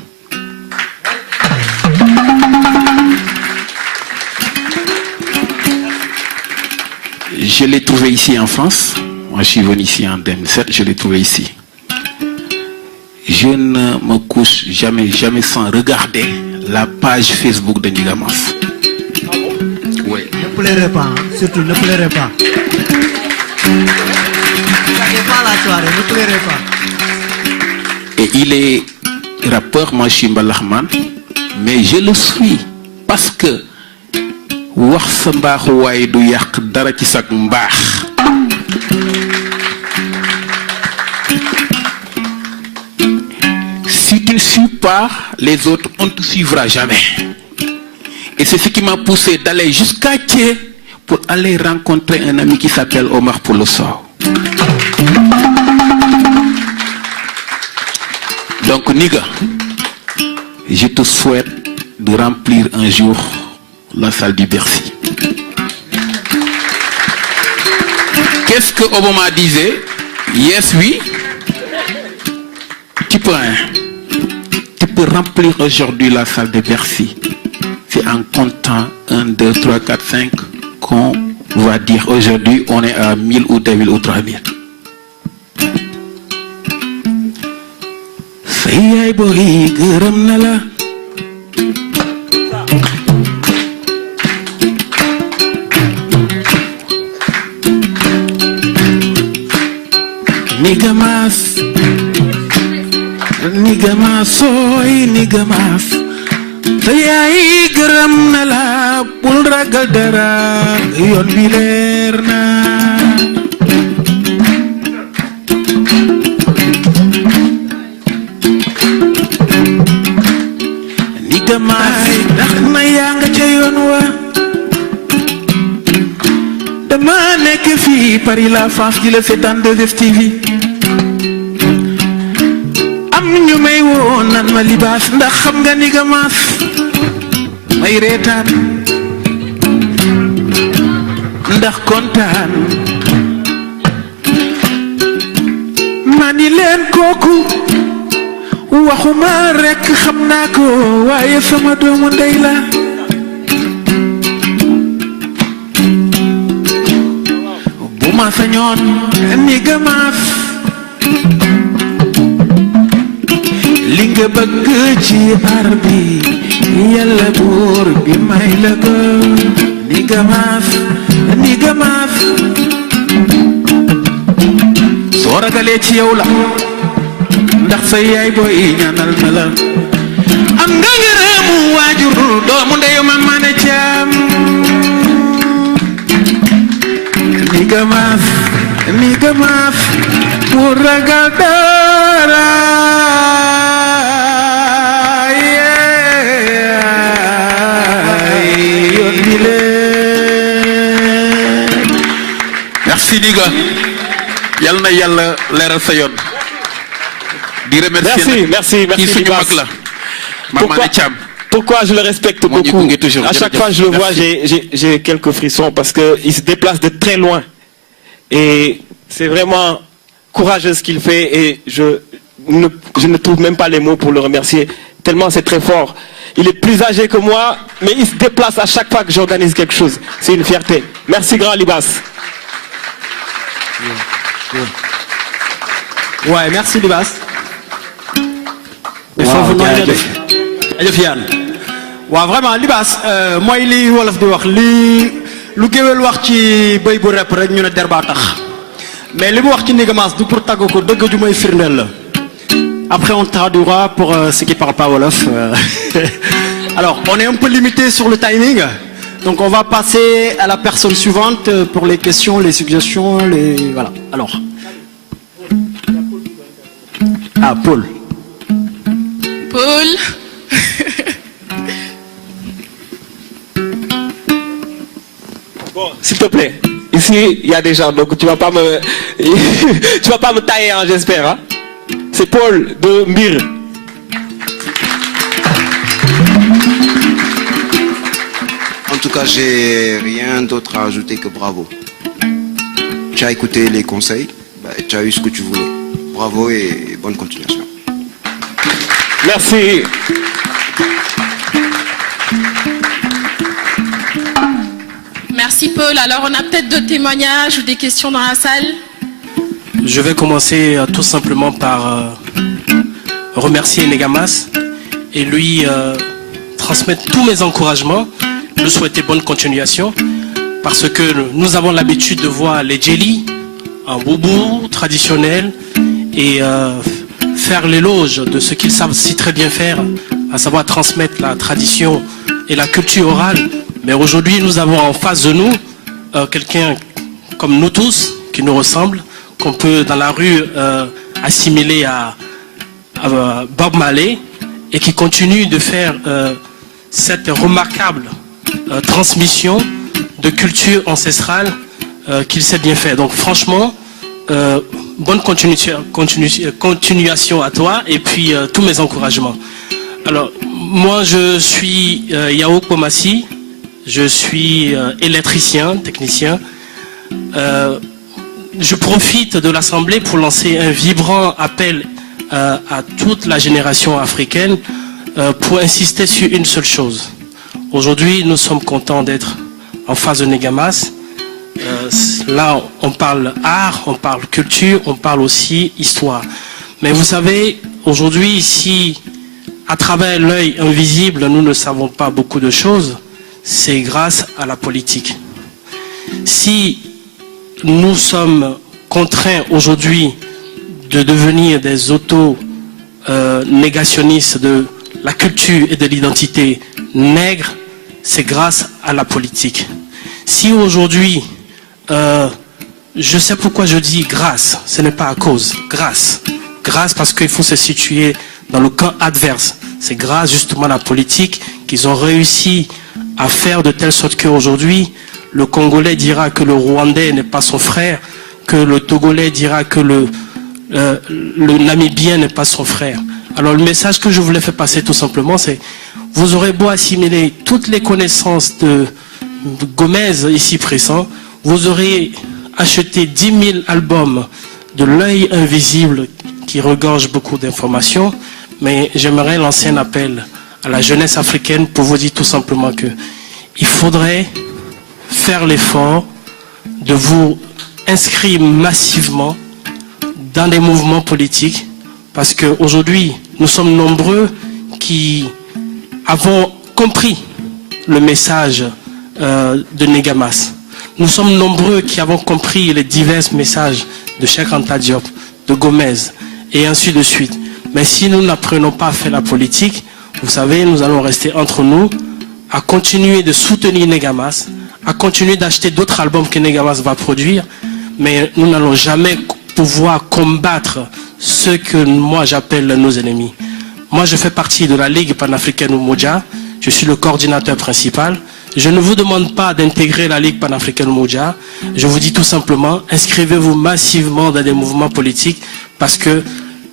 Je l'ai trouvé ici en France. Moi, je suis venu ici en 2007. Je l'ai trouvé ici. Je ne me couche jamais sans regarder la page Facebook de Nigamas. Oui. pleurez pas, hein. Surtout ne pleurez pas. Regardez pas la soirée, ne pleurez pas. Et il est rappeur, moi je suis Mbalakhman, mais je le suis parce que wax sa mbaaxu waaye du yàq dara ci sak mbaax. Si tu ne suis pas, les autres, on ne te suivra jamais. Et c'est ce qui m'a poussé d'aller jusqu'à Thiès pour aller rencontrer un ami qui s'appelle Omar Poulosso. Donc, Niga, je te souhaite de remplir un jour la salle du Bercy. Qu'est-ce que Obama disait? Yes, oui. Tu peux remplir aujourd'hui la salle de Bercy. C'est en comptant 1, 2, 3, 4, 5 qu'on va dire aujourd'hui on est à 1000 ou 2000 ou 3000. Sayay boy gërëm na la. Nigamas soy nigamas. Sayay gërëm na la bul ragal dara yoon bi leer na. Nigamas ndax na yaa nga ca yoon wa. Dama nekk fii Paris la France di la seetaan 2STV. Am ñu may woo nan ma libaas ndax xam nga Nigamas. May reetaan ndax kontaan ma ni leen kooku waxuma rekk xam naa ko waaye sama doomu ndey la. Bu ma sañoon Nigamas li nga bëgg ci bar bi Yàlla buur bi may la ko. Nigamas soo ragalee ci yow la ndax sa yaay booy ñaanal na la. Am nga ngërëmu waajur doomu ndeyu ma mane caam. Nigamas pour ragal dara. Merci Niga. Yal na Yàlla leeral sa yoon. Di remercier. Merci Pourquoi je le respecte beaucoup? À chaque fois que je le vois, j'ai quelques frissons parce qu'il se déplace de très loin. Et c'est vraiment courageux ce qu'il fait et je ne trouve même pas les mots pour le remercier. Tellement c'est très fort. Il est plus âgé que moi, mais il se déplace à chaque fois que j'organise quelque chose. C'est une fierté. Merci grand Libas. Ouais, merci Libas. Vraiment Libas, moi li wolof di wax li lu géwél wax ci bëy bu rep rek ñu ne der baa tax. Mais li mu wax ci Nigamas du pour tàgg ko dëgg ju may firndeel la. Après on traduira pour ceux qui parlent pas wolof. Alors, on est un peu limité sur le timing. Donc on va passer à la personne suivante pour les questions, les suggestions, les... Voilà. Alors. Ah, Paul. Paul. Bon, s'il te plaît. Ici, il y a des gens, donc tu vas pas me... tu vas pas me tailler, hein, j'espère. Hein? C'est Paul de Mbir. En tout cas, j'ai rien d'autre à ajouter que bravo. Tu as écouté les conseils, tu as eu ce que tu voulais. Bravo et bonne continuation. Merci. Merci Paul. Alors on a peut-être d'autres témoignages ou des questions dans la salle. Je vais commencer tout simplement par remercier Nigamas et lui transmettre tous mes encouragements, lui souhaiter bonne continuation. parce que nous avons l'habitude de voir les djeli, un boubou traditionnel, et faire l'éloge de ce qu'ils savent si très bien faire, à savoir transmettre la tradition et la culture orale. Mais aujourd'hui, nous avons en face de nous quelqu'un comme nous tous, qui nous ressemble, qu'on peut dans la rue assimiler à Bob Marley, et qui continue de faire cette remarquable transmission de culture ancestrale qu'il sait bien faire. Donc franchement, bonne continuation à toi, et puis tous mes encouragements. Alors, moi je suis Yao Pomassi, je suis électricien, technicien. Je profite de l'Assemblée pour lancer un vibrant appel à toute la génération africaine pour insister sur une seule chose. Aujourd'hui, nous sommes contents d'être en face de Négamas. Là, on parle art, on parle culture, on parle aussi histoire. Mais vous savez, aujourd'hui, si à travers l'œil invisible, nous ne savons pas beaucoup de choses, c'est grâce à la politique. Si nous sommes contraints aujourd'hui de devenir des auto-négationnistes de la culture et de l'identité nègre, c'est grâce à la politique. Si aujourd'hui, je sais pourquoi je dis grâce, ce n'est pas à cause, grâce. Grâce parce qu'il faut se situer dans le camp adverse. C'est grâce justement à la politique qu'ils ont réussi à faire de telle sorte qu'aujourd'hui, le Congolais dira que le Rwandais n'est pas son frère, que le Togolais dira que le Namibien n'est pas son frère. Alors le message que je voulais faire passer tout simplement, c'est vous aurez beau assimiler toutes les connaissances de Gomez ici présent, vous aurez acheté 10 000 albums de l'œil invisible qui regorge beaucoup d'informations, mais j'aimerais lancer un appel à la jeunesse africaine pour vous dire tout simplement que il faudrait faire l'effort de vous inscrire massivement dans des mouvements politiques, parce qu'aujourd'hui, nous sommes nombreux qui avons compris le message de Négamas. Nous sommes nombreux qui avons compris les divers messages de Cheikh Anta Diop, de Gomez, et ainsi de suite. Mais si nous n'apprenons pas à faire la politique, vous savez, nous allons rester entre nous, à continuer de soutenir Négamas, à continuer d'acheter d'autres albums que Négamas va produire, mais nous n'allons jamais pouvoir combattre ceux que moi j'appelle nos ennemis. Moi je fais partie de la Ligue panafricaine Umoja, je suis le coordinateur principal. Je ne vous demande pas d'intégrer la Ligue panafricaine Umoja, je vous dis tout simplement, inscrivez-vous massivement dans des mouvements politiques, parce que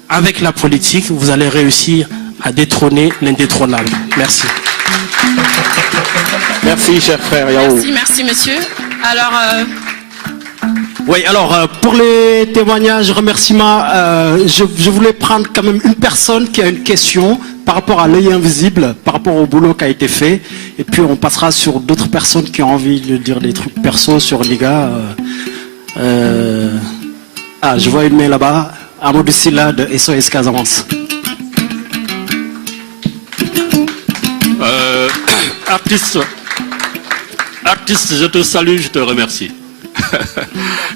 avec la politique, vous allez réussir à détrôner l'indétrônable. Merci. Merci, cher frère Yao. Merci, monsieur. Alors... Oui, alors pour les témoignages, remerciements, je voulais prendre quand même une personne qui a une question par rapport à l'œil invisible, par rapport au boulot qui a été fait, et puis on passera sur d'autres personnes qui ont envie de dire des trucs perso sur Liga. Ah, je vois une main là-bas, Amadou Silla de SOS Casamance. Artiste, je te salue, je te remercie.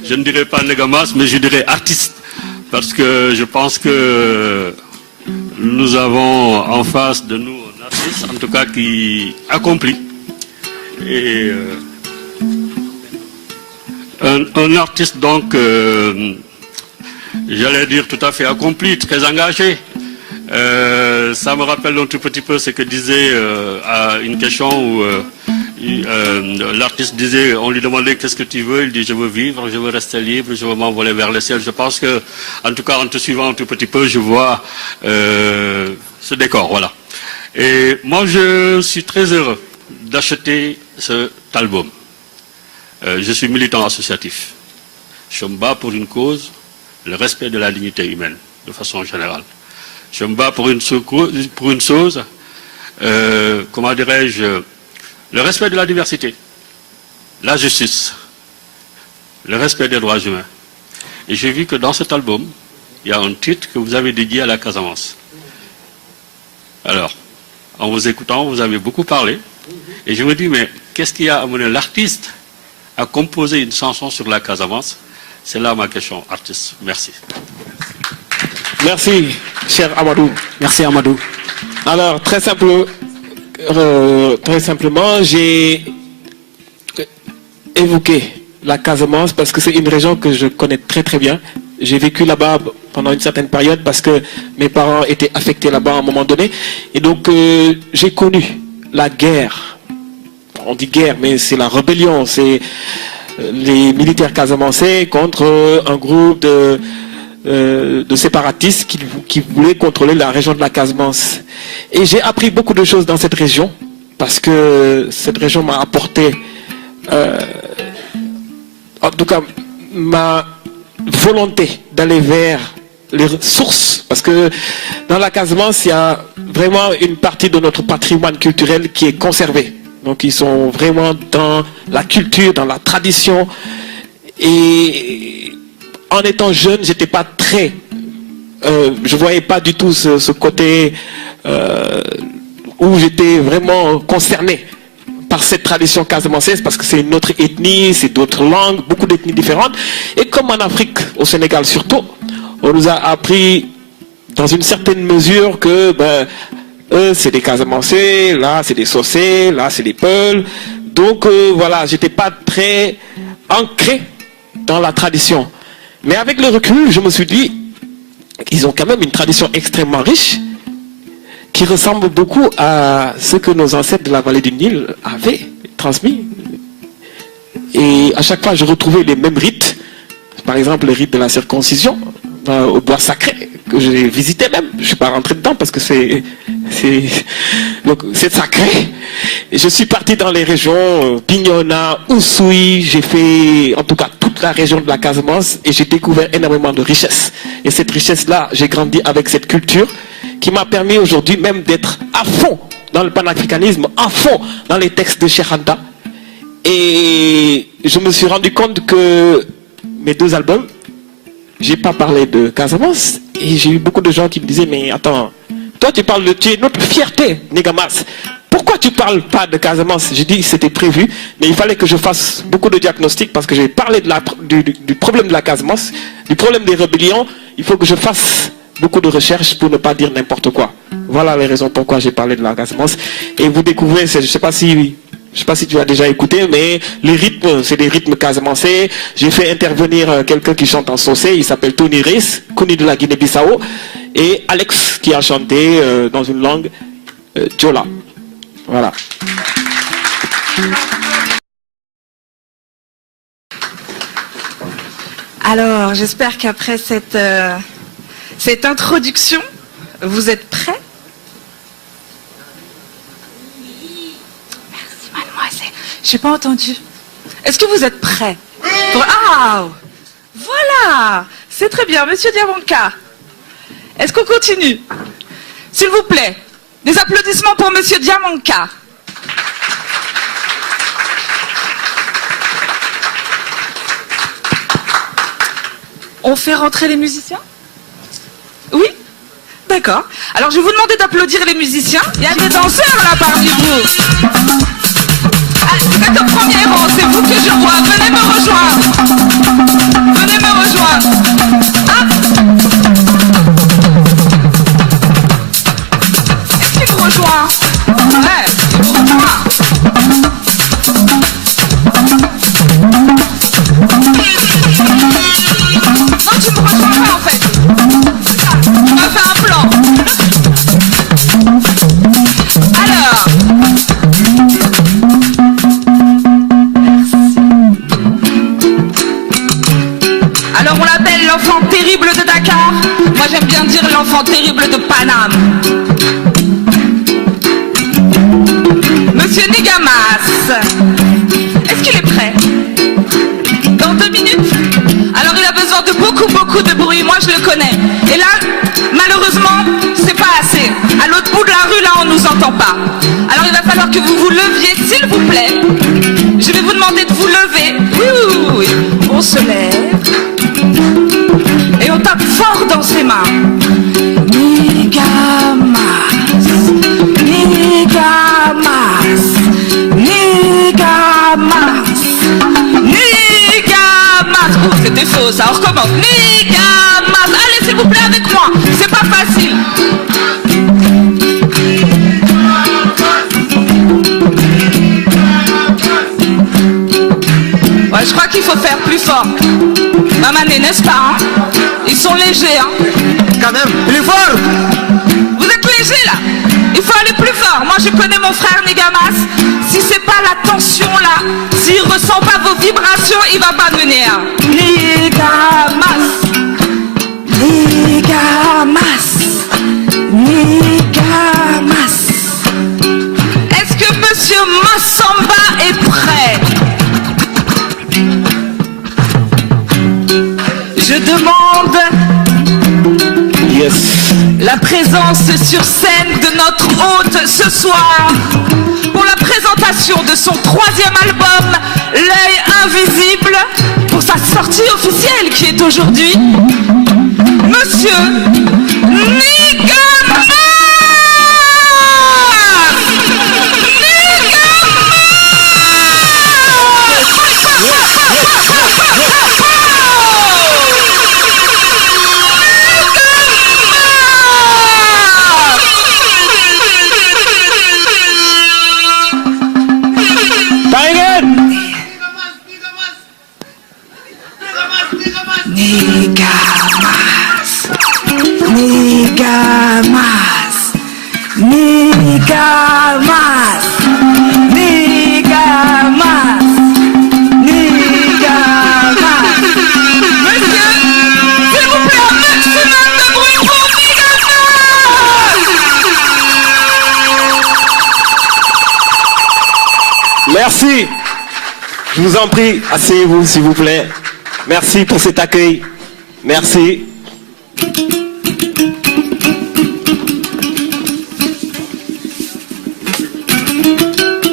Je ne dirais pas Négamas, mais je dirais artiste, parce que je pense que nous avons en face de nous un artiste, en tout cas qui accomplit. Et un artiste donc, j'allais dire tout à fait accompli, très engagé. Ça me rappelle un tout petit peu ce que disait à une question où l'artiste disait, on lui demandait qu'est-ce que tu veux, il dit je veux vivre, je veux rester libre, je veux m'envoler vers le ciel. Je pense que, en tout cas en te suivant un tout petit peu, je vois ce décor, voilà. Et moi je suis très heureux d'acheter cet album. Je suis militant associatif. Je me bats pour une cause, le respect de la dignité humaine, de façon générale. Je me bats pour une chose, comment dirais-je, le respect de la diversité, la justice, le respect des droits humains. Et j'ai vu que dans cet album, il y a un titre que vous avez dédié à la Casamance. Alors, en vous écoutant, vous avez beaucoup parlé. Et je me dis, mais qu'est-ce qui a amené l'artiste à composer une chanson sur la Casamance? C'est là ma question, artiste. Merci. Merci, cher Amadou. Merci Amadou. Alors, très simplement, j'ai évoqué la Casamance parce que c'est une région que je connais très très bien. J'ai vécu là-bas pendant une certaine période parce que mes parents étaient affectés là-bas à un moment donné. Et donc, j'ai connu la guerre. On dit guerre, mais c'est la rébellion. C'est les militaires casamançais contre un groupe de séparatistes qui voulaient contrôler la région de la Casamance. Et j'ai appris beaucoup de choses dans cette région parce que cette région m'a apporté, en tout cas, ma volonté d'aller vers les sources, parce que dans la Casamance, il y a vraiment une partie de notre patrimoine culturel qui est conservé. Donc ils sont vraiment dans la culture, dans la tradition. Et en étant jeune, j'étais pas très, je voyais pas du tout ce côté où j'étais vraiment concerné par cette tradition casamançaise, parce que c'est une autre ethnie, c'est d'autres langues, beaucoup d'ethnies différentes. Et comme en Afrique, au Sénégal surtout, on nous a appris dans une certaine mesure que eux c'est des Casamançais, là c'est des Sossés, là c'est des Peuls. Donc voilà, j'étais pas très ancré dans la tradition. Mais avec le recul, je me suis dit, ils ont quand même une tradition extrêmement riche, qui ressemble beaucoup à ce que nos ancêtres de la vallée du Nil avaient transmis. Et à chaque fois, je retrouvais les mêmes rites. Par exemple, le rite de la circoncision au bois sacré, que j'ai visité même. Je ne suis pas rentré dedans parce que c'est sacré. Et je suis parti dans les régions Bignona, Oussouye. J'ai fait en tout cas toute la région de la Casamance et j'ai découvert énormément de richesses. Et cette richesse-là, j'ai grandi avec cette culture qui m'a permis aujourd'hui même d'être à fond dans le panafricanisme, à fond dans les textes de Cheikh Anta. Et je me suis rendu compte que mes 2 albums, j'ai pas parlé de Casamance. Et j'ai eu beaucoup de gens qui me disaient, mais attends, toi tu parles tu es notre fierté, Négamas. Pourquoi tu parles pas de Casamance? J'ai dit c'était prévu, mais il fallait que je fasse beaucoup de diagnostics parce que j'ai parlé du problème de la Casamance, du problème des rébellions. Il faut que je fasse beaucoup de recherches pour ne pas dire n'importe quoi. Voilà les raisons pourquoi j'ai parlé de la Casamance. Et vous découvrez, je ne sais pas si tu as déjà écouté, mais les rythmes, c'est des rythmes casamançais. J'ai fait intervenir quelqu'un qui chante en sossé, il s'appelle Tony Riss, connu de la Guinée-Bissau, et Alex qui a chanté dans une langue Djola. Voilà. Alors, j'espère qu'après cette introduction, vous êtes prêts? Merci, mademoiselle. Je n'ai pas entendu. Est-ce que vous êtes prêts? Ah, voilà. C'est très bien, monsieur Diamanka. Est-ce qu'on continue? S'il vous plaît, des applaudissements pour monsieur Diamanka. On fait rentrer les musiciens? Oui? D'accord. Alors je vais vous demander d'applaudir les musiciens. Il y a des danseurs là parmi vous. Ah, vous êtes au premier rang, c'est vous que je vois. Venez me rejoindre. Venez me rejoindre. Ah. Est-ce qu'il vous rejoint? Ouais, il vous rejoint. Non, tu me rejoins pas en fait. Tu m'as fait un plan. Alors. Merci. Alors on l'appelle l'enfant terrible de Dakar. Moi j'aime bien dire l'enfant terrible de Paname. Monsieur Négamas. Est-ce qu'il est prêt? Dans 2 minutes? Alors il a besoin de beaucoup de bruit, moi je le connais. Et là, malheureusement, c'est pas assez. À l'autre bout de la rue, là, on nous entend pas. Alors il va falloir que vous vous leviez, s'il vous plaît. Je vais vous demander de vous lever. Oui. On se lève. Et on tape fort dans ses mains. Négamas. Négamas. Négamas. commence. Nigamas. Allez, s'il vous plaît, avec moi. C'est pas facile. Ouais, je crois qu'il faut faire plus fort. Maman, n'est-ce pas, hein? Ils sont légers, hein? Quand même, plus fort. Vous êtes légers, là. Il faut aller plus fort. Moi, je connais mon frère Nigamas. Si c'est pas la tension, là, s'il ressent pas vos vibrations, il va pas venir. Nigamas. Nigamas. Nigamas. Est-ce que Monsieur Massamba est prêt? Je demande la présence sur scène de notre hôte ce soir pour la présentation de son 3e album, L'œil invisible, pour sa sortie officielle qui est aujourd'hui, Monsieur Nigamas. Nigamas, Nigamas, Nigamas, Nigamas. Monsieur, s'il vous plaît, un maximum de bruit pour Nigamas. Merci. Je vous en prie, asseyez-vous s'il vous plaît. Merci pour cet accueil. Merci.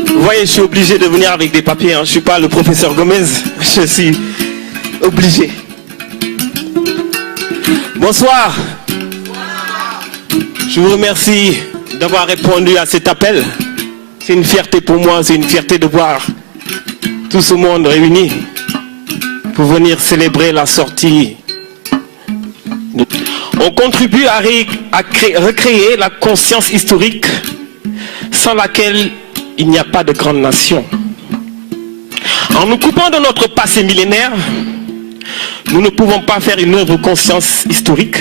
Vous voyez, je suis obligé de venir avec des papiers. Hein. Je ne suis pas le professeur Gomez. Je suis obligé. Bonsoir. Je vous remercie d'avoir répondu à cet appel. C'est une fierté pour moi, c'est une fierté de voir tout ce monde réuni pour venir célébrer la sortie. On contribue à recréer la conscience historique sans laquelle il n'y a pas de grande nation. En nous coupant de notre passé millénaire, nous ne pouvons pas faire une œuvre de conscience historique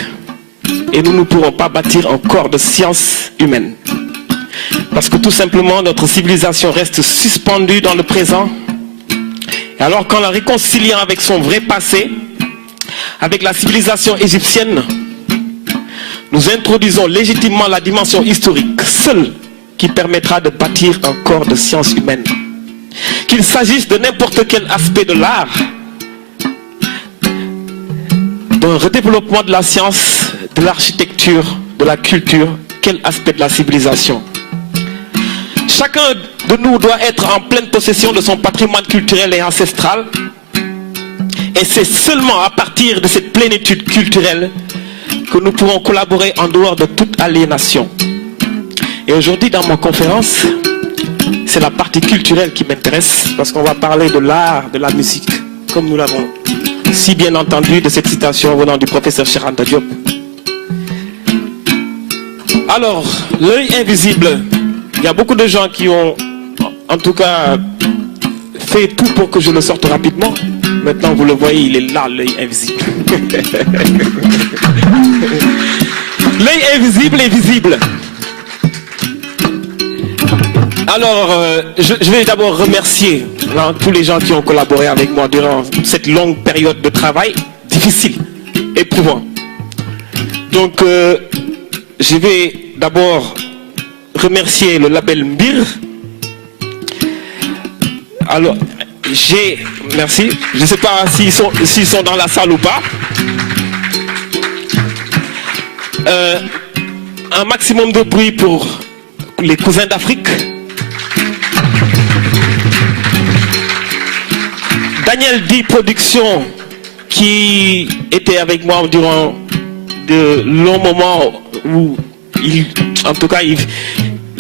et nous ne pourrons pas bâtir un corps de science humaine. Parce que tout simplement, notre civilisation reste suspendue dans le présent. Et alors qu'en la réconciliant avec son vrai passé, avec la civilisation égyptienne, nous introduisons légitimement la dimension historique, seule qui permettra de bâtir un corps de science humaine. Qu'il s'agisse de n'importe quel aspect de l'art, d'un redéveloppement de la science, de l'architecture, de la culture, quel aspect de la civilisation. Chacun de nous doit être en pleine possession de son patrimoine culturel et ancestral. Et c'est seulement à partir de cette plénitude culturelle que nous pourrons collaborer en dehors de toute aliénation. Et aujourd'hui, dans ma conférence, c'est la partie culturelle qui m'intéresse, parce qu'on va parler de l'art, de la musique, comme nous l'avons si bien entendu de cette citation venant du professeur Cheikh Anta Diop. Alors, l'œil invisible, il y a beaucoup de gens qui ont, en tout cas, fait tout pour que je le sorte rapidement. Maintenant, vous le voyez, il est là, l'œil invisible. L'œil invisible est visible. Alors, je vais d'abord remercier tous les gens qui ont collaboré avec moi durant cette longue période de travail difficile, éprouvant. Donc, je vais d'abord remercier le label Mbir. Alors, merci. Je ne sais pas s'ils sont dans la salle ou pas. Un maximum de bruit pour les cousins d'Afrique. Daniel D Productions, qui était avec moi durant de longs moments où en tout cas, il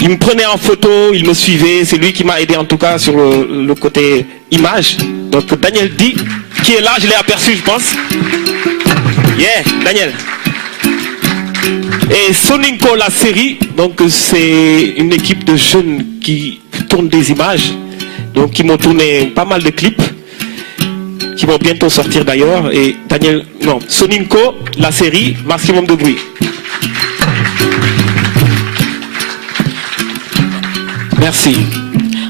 me prenait en photo, il me suivait, c'est lui qui m'a aidé en tout cas sur le côté image. Donc Daniel D, qui est là, je l'ai aperçu je pense. Yeah, Daniel. Et Soninko, la série, donc c'est une équipe de jeunes qui tournent des images, donc qui m'ont tourné pas mal de clips, qui vont bientôt sortir d'ailleurs. Et Daniel, non, Soninko, la série, maximum de bruit. Merci.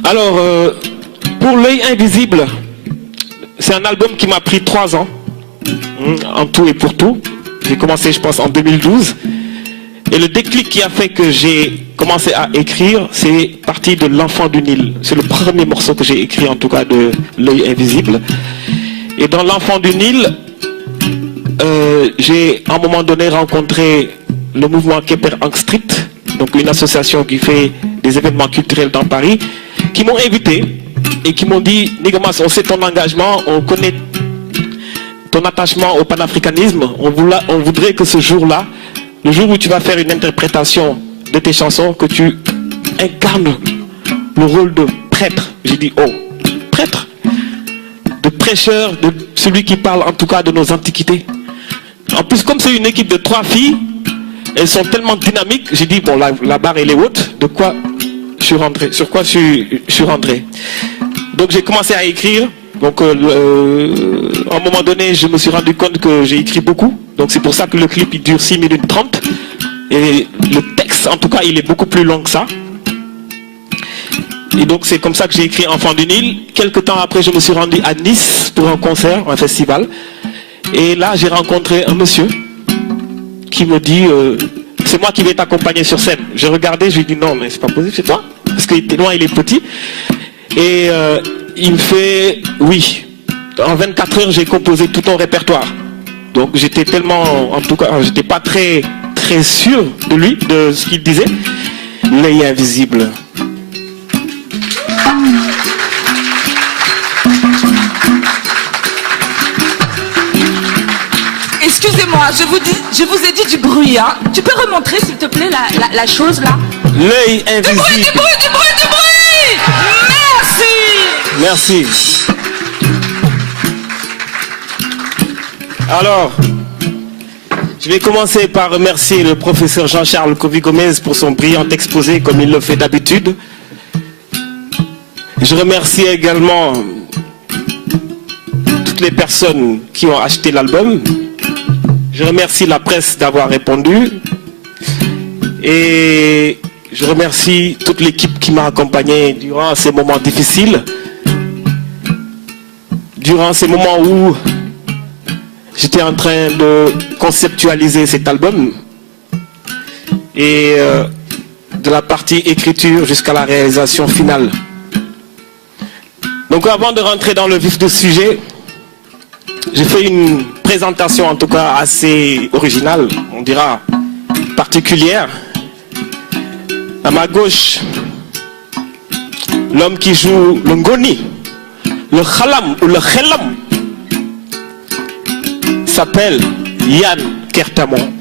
Alors, pour l'œil invisible, c'est un album qui m'a pris 3 ans, en tout et pour tout. J'ai commencé, je pense, en 2012. Et le déclic qui a fait que j'ai commencé à écrire, c'est parti de L'Enfant du Nil. C'est le premier morceau que j'ai écrit, en tout cas, de l'œil invisible. Et dans L'Enfant du Nil, j'ai à un moment donné rencontré le mouvement Keper Ang Street, donc une association qui fait des événements culturels dans Paris, qui m'ont invité et qui m'ont dit, Nigamas, on sait ton engagement, on connaît ton attachement au panafricanisme, on voudrait que ce jour-là, le jour où tu vas faire une interprétation de tes chansons, que tu incarnes le rôle de prêtre. J'ai dit, oh, prêtre, de prêcheur, de celui qui parle en tout cas de nos antiquités. En plus, comme c'est une équipe de 3 filles, elles sont tellement dynamiques, j'ai dit, bon, la barre elle est haute, de quoi je suis rentré, sur quoi je suis rentré. Donc j'ai commencé à écrire. Donc à un moment donné, je me suis rendu compte que j'ai écrit beaucoup. Donc c'est pour ça que le clip il dure 6 minutes 30. Et le texte, en tout cas, il est beaucoup plus long que ça. Et donc c'est comme ça que j'ai écrit Enfant du Nil. Quelques temps après, je me suis rendu à Nice pour un concert, un festival. Et là, j'ai rencontré un monsieur qui me dit, c'est moi qui vais t'accompagner sur scène. J'ai regardé, je lui ai dit non, mais c'est pas possible, c'est toi. Parce qu'il était loin, il est petit. Et il me fait, oui, en 24 heures, j'ai composé tout ton répertoire. Donc j'étais tellement, en tout cas, j'étais pas très sûr de lui, de ce qu'il disait. L'œil invisible. Excusez-moi, je vous ai dit du bruit, hein. Tu peux remontrer, s'il te plaît, la chose là? L'œil invisible. Du bruit! Merci! Merci. Alors, je vais commencer par remercier le professeur Jean-Charles Covy-Gomez pour son brillant exposé, comme il le fait d'habitude. Je remercie également toutes les personnes qui ont acheté l'album. Je remercie la presse d'avoir répondu. Et je remercie toute l'équipe qui m'a accompagné durant ces moments difficiles. Durant ces moments où j'étais en train de conceptualiser cet album. Et de la partie écriture jusqu'à la réalisation finale. Donc avant de rentrer dans le vif du sujet, j'ai fait une présentation en tout cas assez originale, on dira particulière. À ma gauche, l'homme qui joue le ngoni, le khalam ou le khelam, s'appelle Yann Kertamon.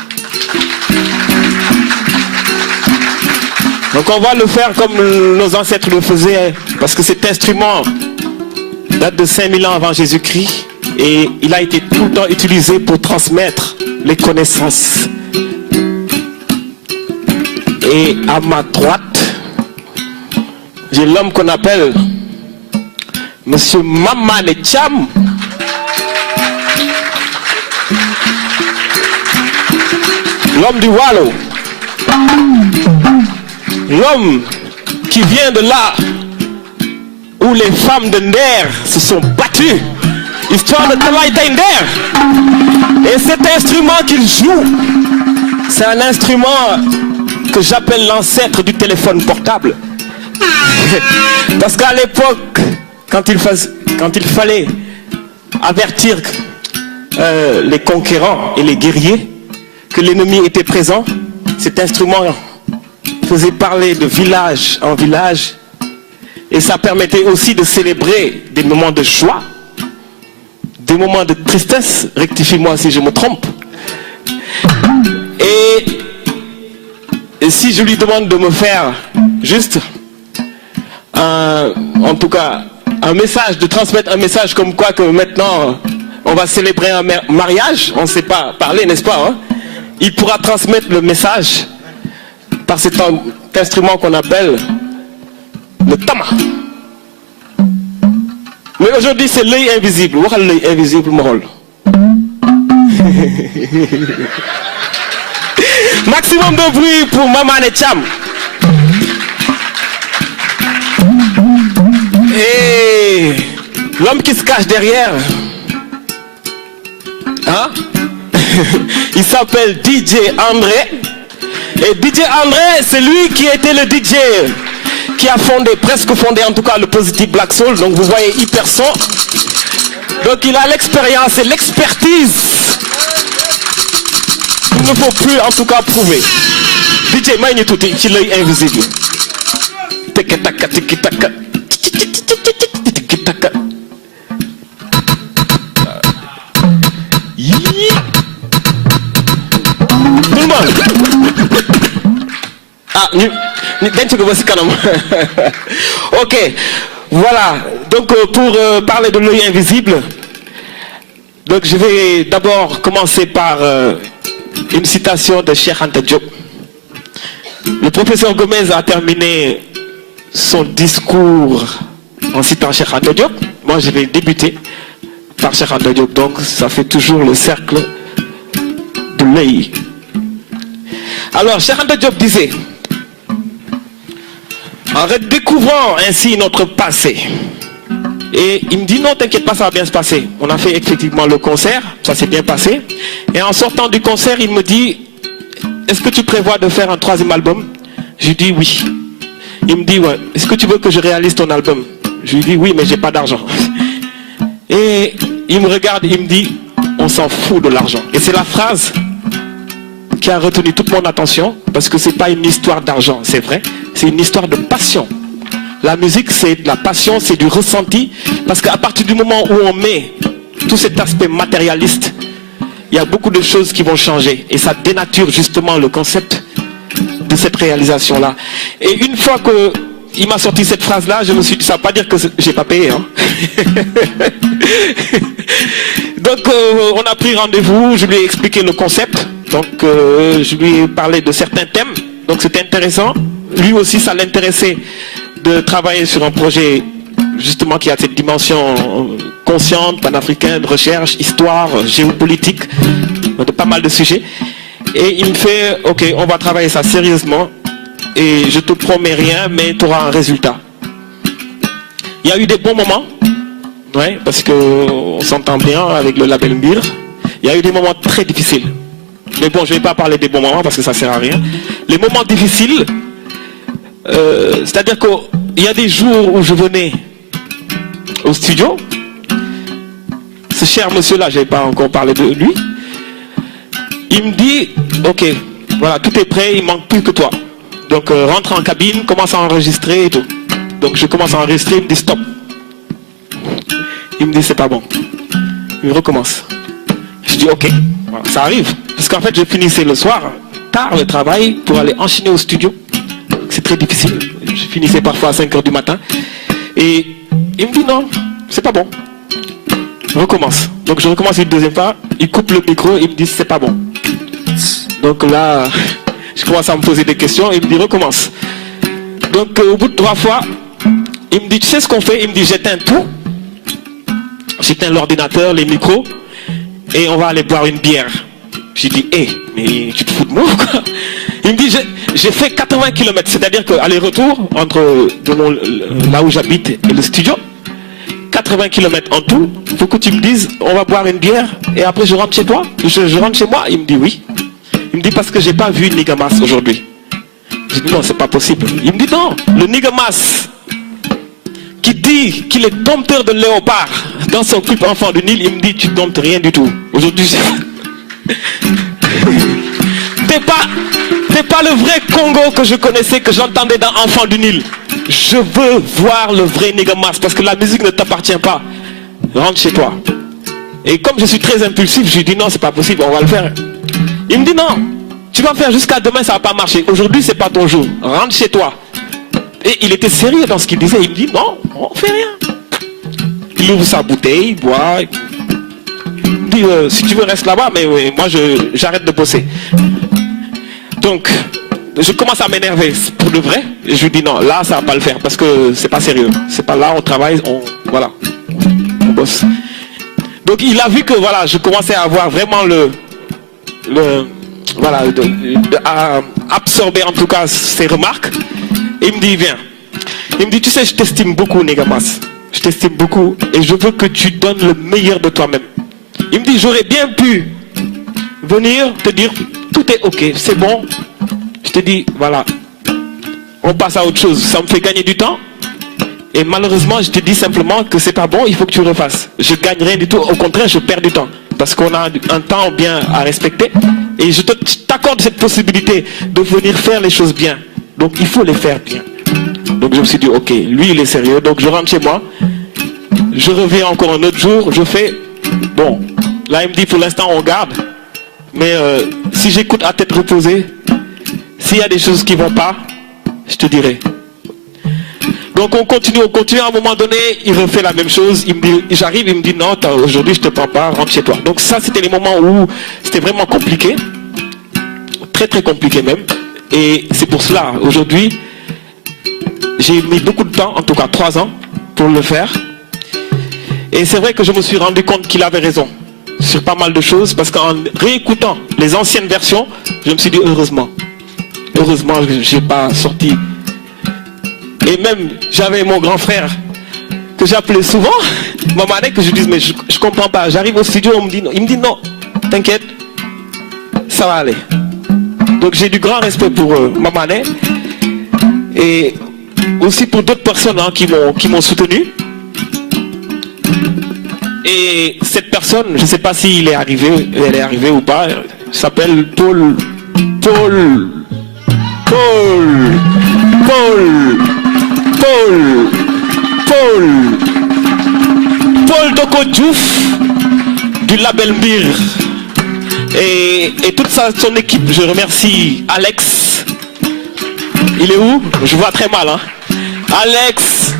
Donc on va le faire comme nos ancêtres le faisaient, parce que cet instrument date de 5000 ans avant Jésus-Christ et il a été tout le temps utilisé pour transmettre les connaissances. Et à ma droite, j'ai l'homme qu'on appelle Monsieur Mamane Cham. L'homme du Wallo. L'homme qui vient de là où les femmes de Nder se sont battues. Histoire de Talaïta Nder. Et cet instrument qu'il joue, c'est un instrument que j'appelle l'ancêtre du téléphone portable. Parce qu'à l'époque, quand il fallait avertir les conquérants et les guerriers que l'ennemi était présent, cet instrument faisait parler de village en village et ça permettait aussi de célébrer des moments de joie, des moments de tristesse, rectifie-moi si je me trompe. Et si je lui demande de me faire juste en tout cas un message, de transmettre un message comme quoi que maintenant on va célébrer un mariage, on ne sait pas parler, n'est-ce pas, hein? Il pourra transmettre le message par cet instrument qu'on appelle le tama. Mais aujourd'hui, c'est l'œil invisible. Voilà l'œil invisible, mon rôle. Maximum de bruit pour Maman et Cham. Et l'homme qui se cache derrière, hein? Il s'appelle DJ André. Et DJ André, c'est lui qui était le DJ qui a presque fondé en tout cas le Positive Black Soul. Donc vous voyez hyper son. Donc il a l'expérience et l'expertise. Il ne faut plus en tout cas prouver. DJ Maïni tout est l'œil invisible. Tiki taka tiki taka. Tiki taka. Tout le monde. Ah, ok, voilà. Donc pour parler de l'œil invisible, donc je vais d'abord commencer par une citation de Cheikh Anta Diop. Le professeur Gomez a terminé son discours en citant Cheikh Anta Diop. Moi, je vais débuter par Cheikh Anta Diop. Donc, ça fait toujours le cercle de l'œil. Alors, Cheikh Anta Diop disait, en redécouvrant ainsi notre passé, et il me dit non, t'inquiète pas, ça va bien se passer. On a fait effectivement le concert, ça s'est bien passé. Et en sortant du concert, il me dit, est-ce que tu prévois de faire un 3e album? Je lui dis oui. Il me dit, ouais, est-ce que tu veux que je réalise ton album? Je lui dis oui, mais j'ai pas d'argent. Et il me regarde, il me dit, on s'en fout de l'argent. Et c'est la phrase qui a retenu toute mon attention, parce que c'est pas une histoire d'argent, c'est vrai, c'est une histoire de passion. La musique, c'est de la passion, c'est du ressenti, parce qu'à partir du moment où on met tout cet aspect matérialiste, il y a beaucoup de choses qui vont changer, et ça dénature justement le concept de cette réalisation-là. Et une fois que il m'a sorti cette phrase-là, je me suis dit, ça ne veut pas dire que j'ai pas payé, hein. Donc on a pris rendez-vous, je lui ai expliqué le concept. Donc je lui ai parlé de certains thèmes, donc c'était intéressant. Lui aussi, ça l'intéressait de travailler sur un projet justement qui a cette dimension consciente, panafricaine, de recherche, histoire, géopolitique, de pas mal de sujets. Et il me fait, ok, on va travailler ça sérieusement et je te promets rien, mais tu auras un résultat. Il y a eu des bons moments, ouais, parce qu'on s'entend bien avec le label Mbir. Il y a eu des moments très difficiles. Mais bon, je ne vais pas parler des bons moments parce que ça ne sert à rien. Les moments difficiles, c'est-à-dire qu'il y a des jours où je venais au studio. Ce cher monsieur-là, je n'ai pas encore parlé de lui. Il me dit, ok, voilà, tout est prêt, il ne manque plus que toi. Donc rentre en cabine, commence à enregistrer et tout. Donc je commence à enregistrer, il me dit stop. Il me dit c'est pas bon. Il recommence. Je dis ok, voilà, ça arrive. Parce qu'en fait je finissais le soir, tard le travail, pour aller enchaîner au studio. C'est très difficile. Je finissais parfois à 5 h du matin. Et il me dit non, c'est pas bon. Je recommence. Donc je recommence une deuxième fois, il coupe le micro, il me dit c'est pas bon. Donc là, je commence à me poser des questions, il me dit recommence. Donc au bout de 3 fois, il me dit tu sais ce qu'on fait? Il me dit j'éteins tout. J'éteins l'ordinateur, les micros, et on va aller boire une bière. J'ai dit, hé, mais tu te fous de moi ou quoi? Il me dit, j'ai fait 80 km, c'est-à-dire qu'aller-retour entre là où j'habite et le studio, 80 km en tout, il faut que tu me dises, on va boire une bière, et après je rentre chez toi? Je rentre chez moi? Il me dit oui. Il me dit, parce que j'ai pas vu Nigamas aujourd'hui. J'ai dit, non, c'est pas possible. Il me dit, non, le Nigamas qui dit qu'il est dompteur de léopard dans son clip Enfant du Nil, il me dit tu ne domptes rien du tout. Aujourd'hui, t'es pas le vrai Congo que je connaissais, que j'entendais dans Enfant du Nil. Je veux voir le vrai Nigamas parce que la musique ne t'appartient pas. Rentre chez toi. Et comme je suis très impulsif, je lui dis non, c'est pas possible, on va le faire. Il me dit non, tu vas faire jusqu'à demain, ça va pas marcher. Aujourd'hui, c'est pas ton jour. Rentre chez toi. Et il était sérieux dans ce qu'il disait. Il me dit non, on fait rien. Il ouvre sa bouteille, il boit. dit, si tu veux, reste là-bas, mais moi, j'arrête de bosser. Donc, je commence à m'énerver pour de vrai. Et je lui dis non, là, ça va pas le faire parce que c'est pas sérieux. C'est pas là, on travaille, on bosse. Donc, il a vu que voilà, je commençais à avoir vraiment à absorber en tout cas ses remarques. Et il me dit, viens. Il me dit, tu sais, je t'estime beaucoup, Négamas. Je t'estime beaucoup et je veux que tu donnes le meilleur de toi-même. Il me dit, j'aurais bien pu venir te dire, tout est ok, c'est bon. Je te dis, voilà, on passe à autre chose. Ça me fait gagner du temps. Et malheureusement, je te dis simplement que c'est pas bon, il faut que tu refasses. Je gagne rien du tout, au contraire, je perds du temps. Parce qu'on a un temps bien à respecter. Et je t'accorde cette possibilité de venir faire les choses bien. Donc il faut les faire bien. Donc je me suis dit, ok, lui il est sérieux. Donc je rentre chez moi. Je reviens encore un autre jour. Je fais, bon, là il me dit pour l'instant on garde. Mais si j'écoute à tête reposée, s'il y a des choses qui ne vont pas, je te dirai. Donc on continue. À un moment donné, il refait la même chose. J'arrive, il me dit non, aujourd'hui je te prends pas, rentre chez toi. Donc ça, c'était les moments où c'était vraiment compliqué. Très très compliqué même. Et c'est pour cela, aujourd'hui, j'ai mis beaucoup de temps, en tout cas 3 ans, pour le faire. Et c'est vrai que je me suis rendu compte qu'il avait raison sur pas mal de choses, parce qu'en réécoutant les anciennes versions, je me suis dit heureusement je n'ai pas sorti. Et même, j'avais mon grand frère que j'appelais souvent, Mamané, que je dis, mais je comprends pas. J'arrive au studio, il me dit non, t'inquiète, ça va aller. Donc j'ai du grand respect pour Mamané et aussi pour d'autres personnes qui m'ont soutenu. Et cette personne, je ne sais pas s'il est arrivé, elle est arrivée ou pas, s'appelle Paul Doko Diouf du label Mbir et toute son équipe. Je remercie Alex. Il est où? Je vois très mal, hein. Alex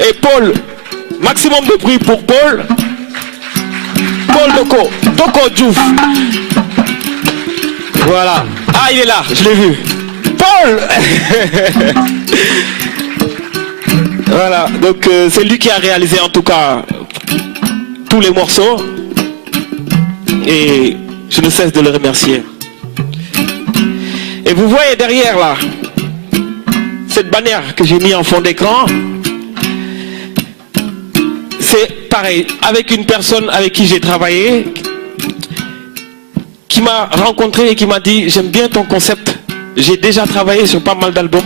et Paul. Maximum de bruit pour Paul. Paul Doko Diouf. Voilà. Ah, il est là, je l'ai vu. Paul. Voilà, donc c'est lui qui a réalisé en tout cas tous les morceaux. Et je ne cesse de le remercier. Et vous voyez derrière là, cette bannière que j'ai mis en fond d'écran. C'est pareil, avec une personne avec qui j'ai travaillé, qui m'a rencontré et qui m'a dit, j'aime bien ton concept, j'ai déjà travaillé sur pas mal d'albums,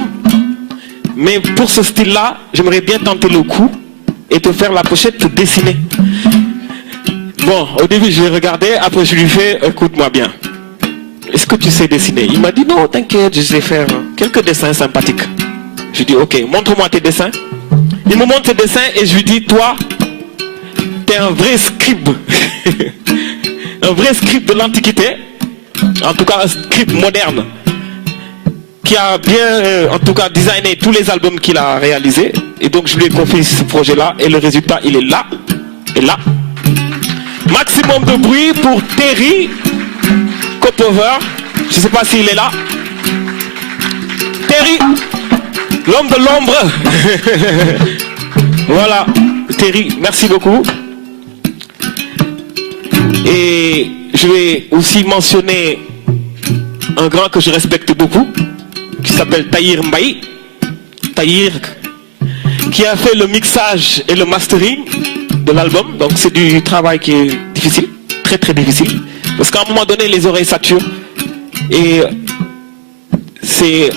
mais pour ce style-là, j'aimerais bien tenter le coup et te faire la pochette pour dessiner. Bon, au début je l'ai regardé, après je lui fais, écoute-moi bien, est-ce que tu sais dessiner? Il m'a dit, non, t'inquiète, je sais faire quelques dessins sympathiques. Je lui dis, ok, montre-moi tes dessins. Il me montre ses dessins et je lui dis, toi, t'es un vrai scribe. Un vrai scribe de l'Antiquité. En tout cas, un scribe moderne. Qui a bien, en tout cas, designé tous les albums qu'il a réalisés. Et donc, je lui ai confié ce projet-là. Et le résultat, il est là. Et là. Maximum de bruit pour Terry Copover. Je ne sais pas s'il est là. Terry, l'homme de l'ombre. Voilà. Terry, merci beaucoup. Et je vais aussi mentionner un grand que je respecte beaucoup, qui s'appelle Tahir Mbaye. Tahir, qui a fait le mixage et le mastering de l'album. Donc c'est du travail qui est difficile, très très difficile. Parce qu'à un moment donné, les oreilles saturent. Et c'est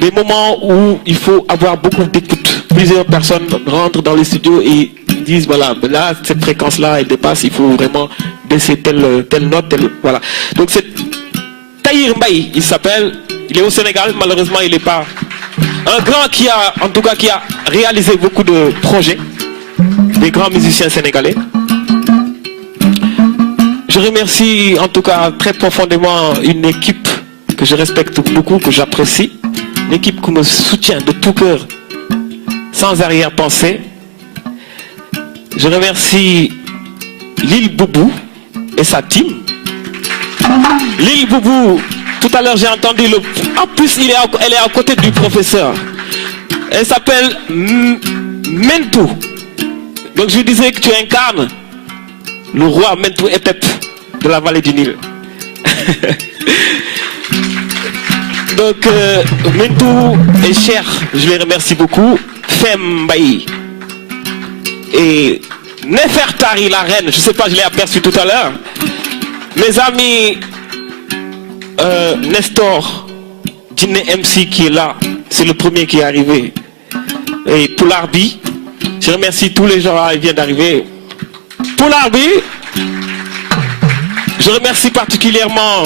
des moments où il faut avoir beaucoup d'écoute. Plusieurs personnes rentrent dans les studios et disent, voilà, là, cette fréquence-là, elle dépasse, il faut vraiment baisser telle note, voilà. Donc c'est Tahir Mbaye, il s'appelle, il est au Sénégal, malheureusement il n'est pas un grand qui a, en tout cas, qui a réalisé beaucoup de projets, des grands musiciens sénégalais. Je remercie en tout cas très profondément une équipe que je respecte beaucoup, que j'apprécie, une équipe qui me soutient de tout cœur, sans arrière-pensée. Je remercie Lil Boubou et sa team. Lil Boubou, tout à l'heure j'ai entendu le... En plus, elle est à côté du professeur. Elle s'appelle Mentou. Donc je disais que tu incarnes le roi Mentou Epep de la vallée du Nil. Donc Mentou est cher, je les remercie beaucoup. Fem Mbaye et Nefertari la reine, je sais pas, je l'ai aperçu tout à l'heure. Mes amis Nestor Dine MC qui est là, c'est le premier qui est arrivé. Et Poularbi, je remercie tous les gens qui viennent d'arriver. Poularbi, je remercie particulièrement